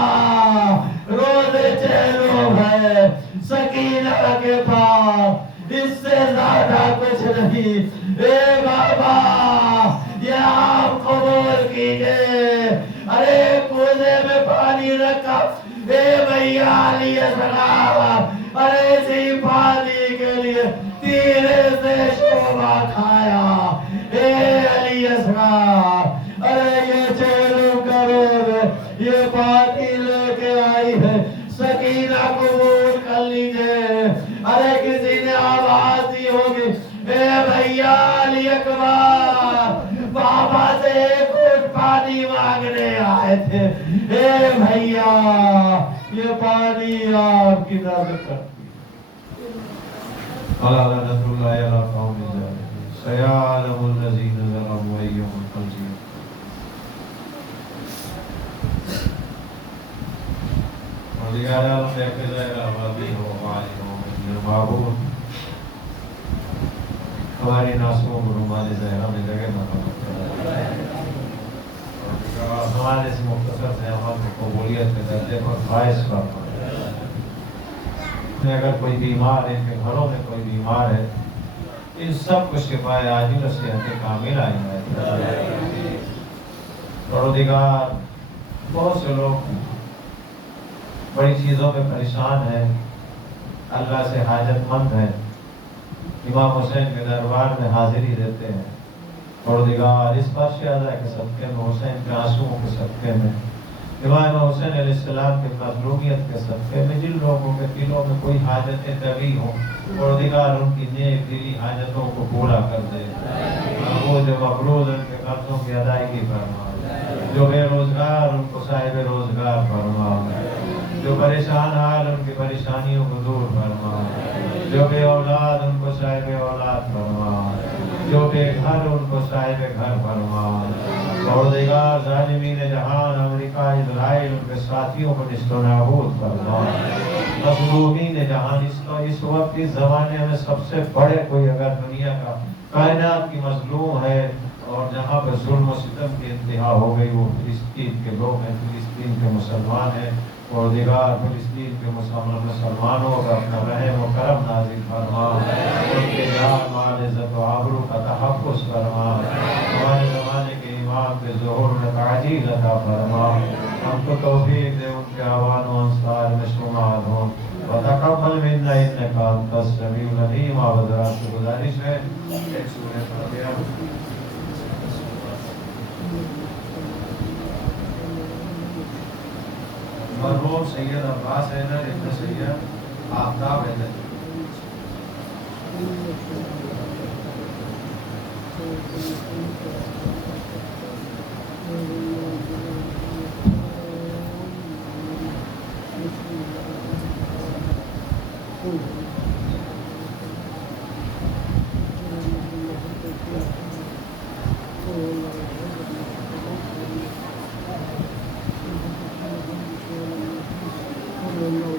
روزے چہلو ہے سکینہ کے پاس، اس سے زیادہ کچھ نہیں. اے بابا، یہ آپ قبول کیجئے. ارے کوزے میں پانی رکھا. اے بھیا علی اصغر، ارے اسی پانی کے لیے تیرے سے شعبہ کھایا. اے علی اصغر، ارے یہ چہلو کرو، یہ پانی لے کے آئی ہے، سکینہ قبول کر لیجئے. ارے کسی نے آواز دی ہوگی، اے بھیا علی اکبر، بابا سے ایک گھونٹ پانی مانگنے آئے تھے. اے بھیا یہ پانی آپ کی نظر کرتی اللہ لعنت اللہ علی قوم الظالمین سیعلم الذین ظلموا ای منقلبون اور دیگر دیکھتے جائے گا وابی ہو مالی ہو معبود ہماری ناسوں کو رومانے زہرہ میں جگہ مقام ہمارے اس مختصر سے عمل کو قبولیت کے درجے پر فائز کرنا اگر کوئی بیمار ہے ان کے گھروں میں کوئی بیمار ہے ان سب کو شفاء عاجل و صحت کامل آئی ہے پروردگار بہت سے لوگ بڑی چیزوں پہ پریشان ہیں اللہ سے حاجت مند ہیں امام حسین کے دربار میں حاضری دیتے ہیں پروردگار اس فرش اعلیٰ کے صدقے میں حسین کے آنسوؤں کے صدقے میں امام حسین علیہ السلام کی مظلومیت کے صدقے میں جن لوگوں کے دلوں میں کوئی حاجتیں دبی ہوں پروردگار ان کی نیک دلی حاجتوں کو پورا کر دے وہ جو مقروض ان کے قرضوں کی ادائیگی فرما جو بے روزگار ان کو صاحب روزگار فرما جو پریشان حال ان کی پریشانیوں کو دور فرما جو بے اولاد ان کو صاحب اولاد فرما جو بے گھر ان کو صاحب گھر فرما پروردگار ظالمین جہان امریکہ اسرائیل ان کے ساتھیوں کو نشت و نابود فرما مظلومین جہان اس وقت اس زمانے میں سب سے بڑے کوئی اگر دنیا کا کائنات کی مظلوم ہے اور جہاں پر ظلم و ستم کی انتہا ہو گئی وہ فلسطین کے لوگ ہیں فلسطین کے مسلمان ہیں پروردگار فلسطین کے مسلمانوں کا اپنا رحم و کرم نازل فرما ان کے جان مال عزت و آبرو کا تحفظ فرما ہمارے زمانے کے امام کے ظہور میں تعجیل عطا فرما ہم کو توفیق دے ان کے آوان و انصار میں شمار ہوں وتقبل منا انك انت السميع العليم حضرات سے گزارش ہے ایک سورہ فاتحہ مرحوم سید عباس حیدر ابن سید آفتاب حیدر No.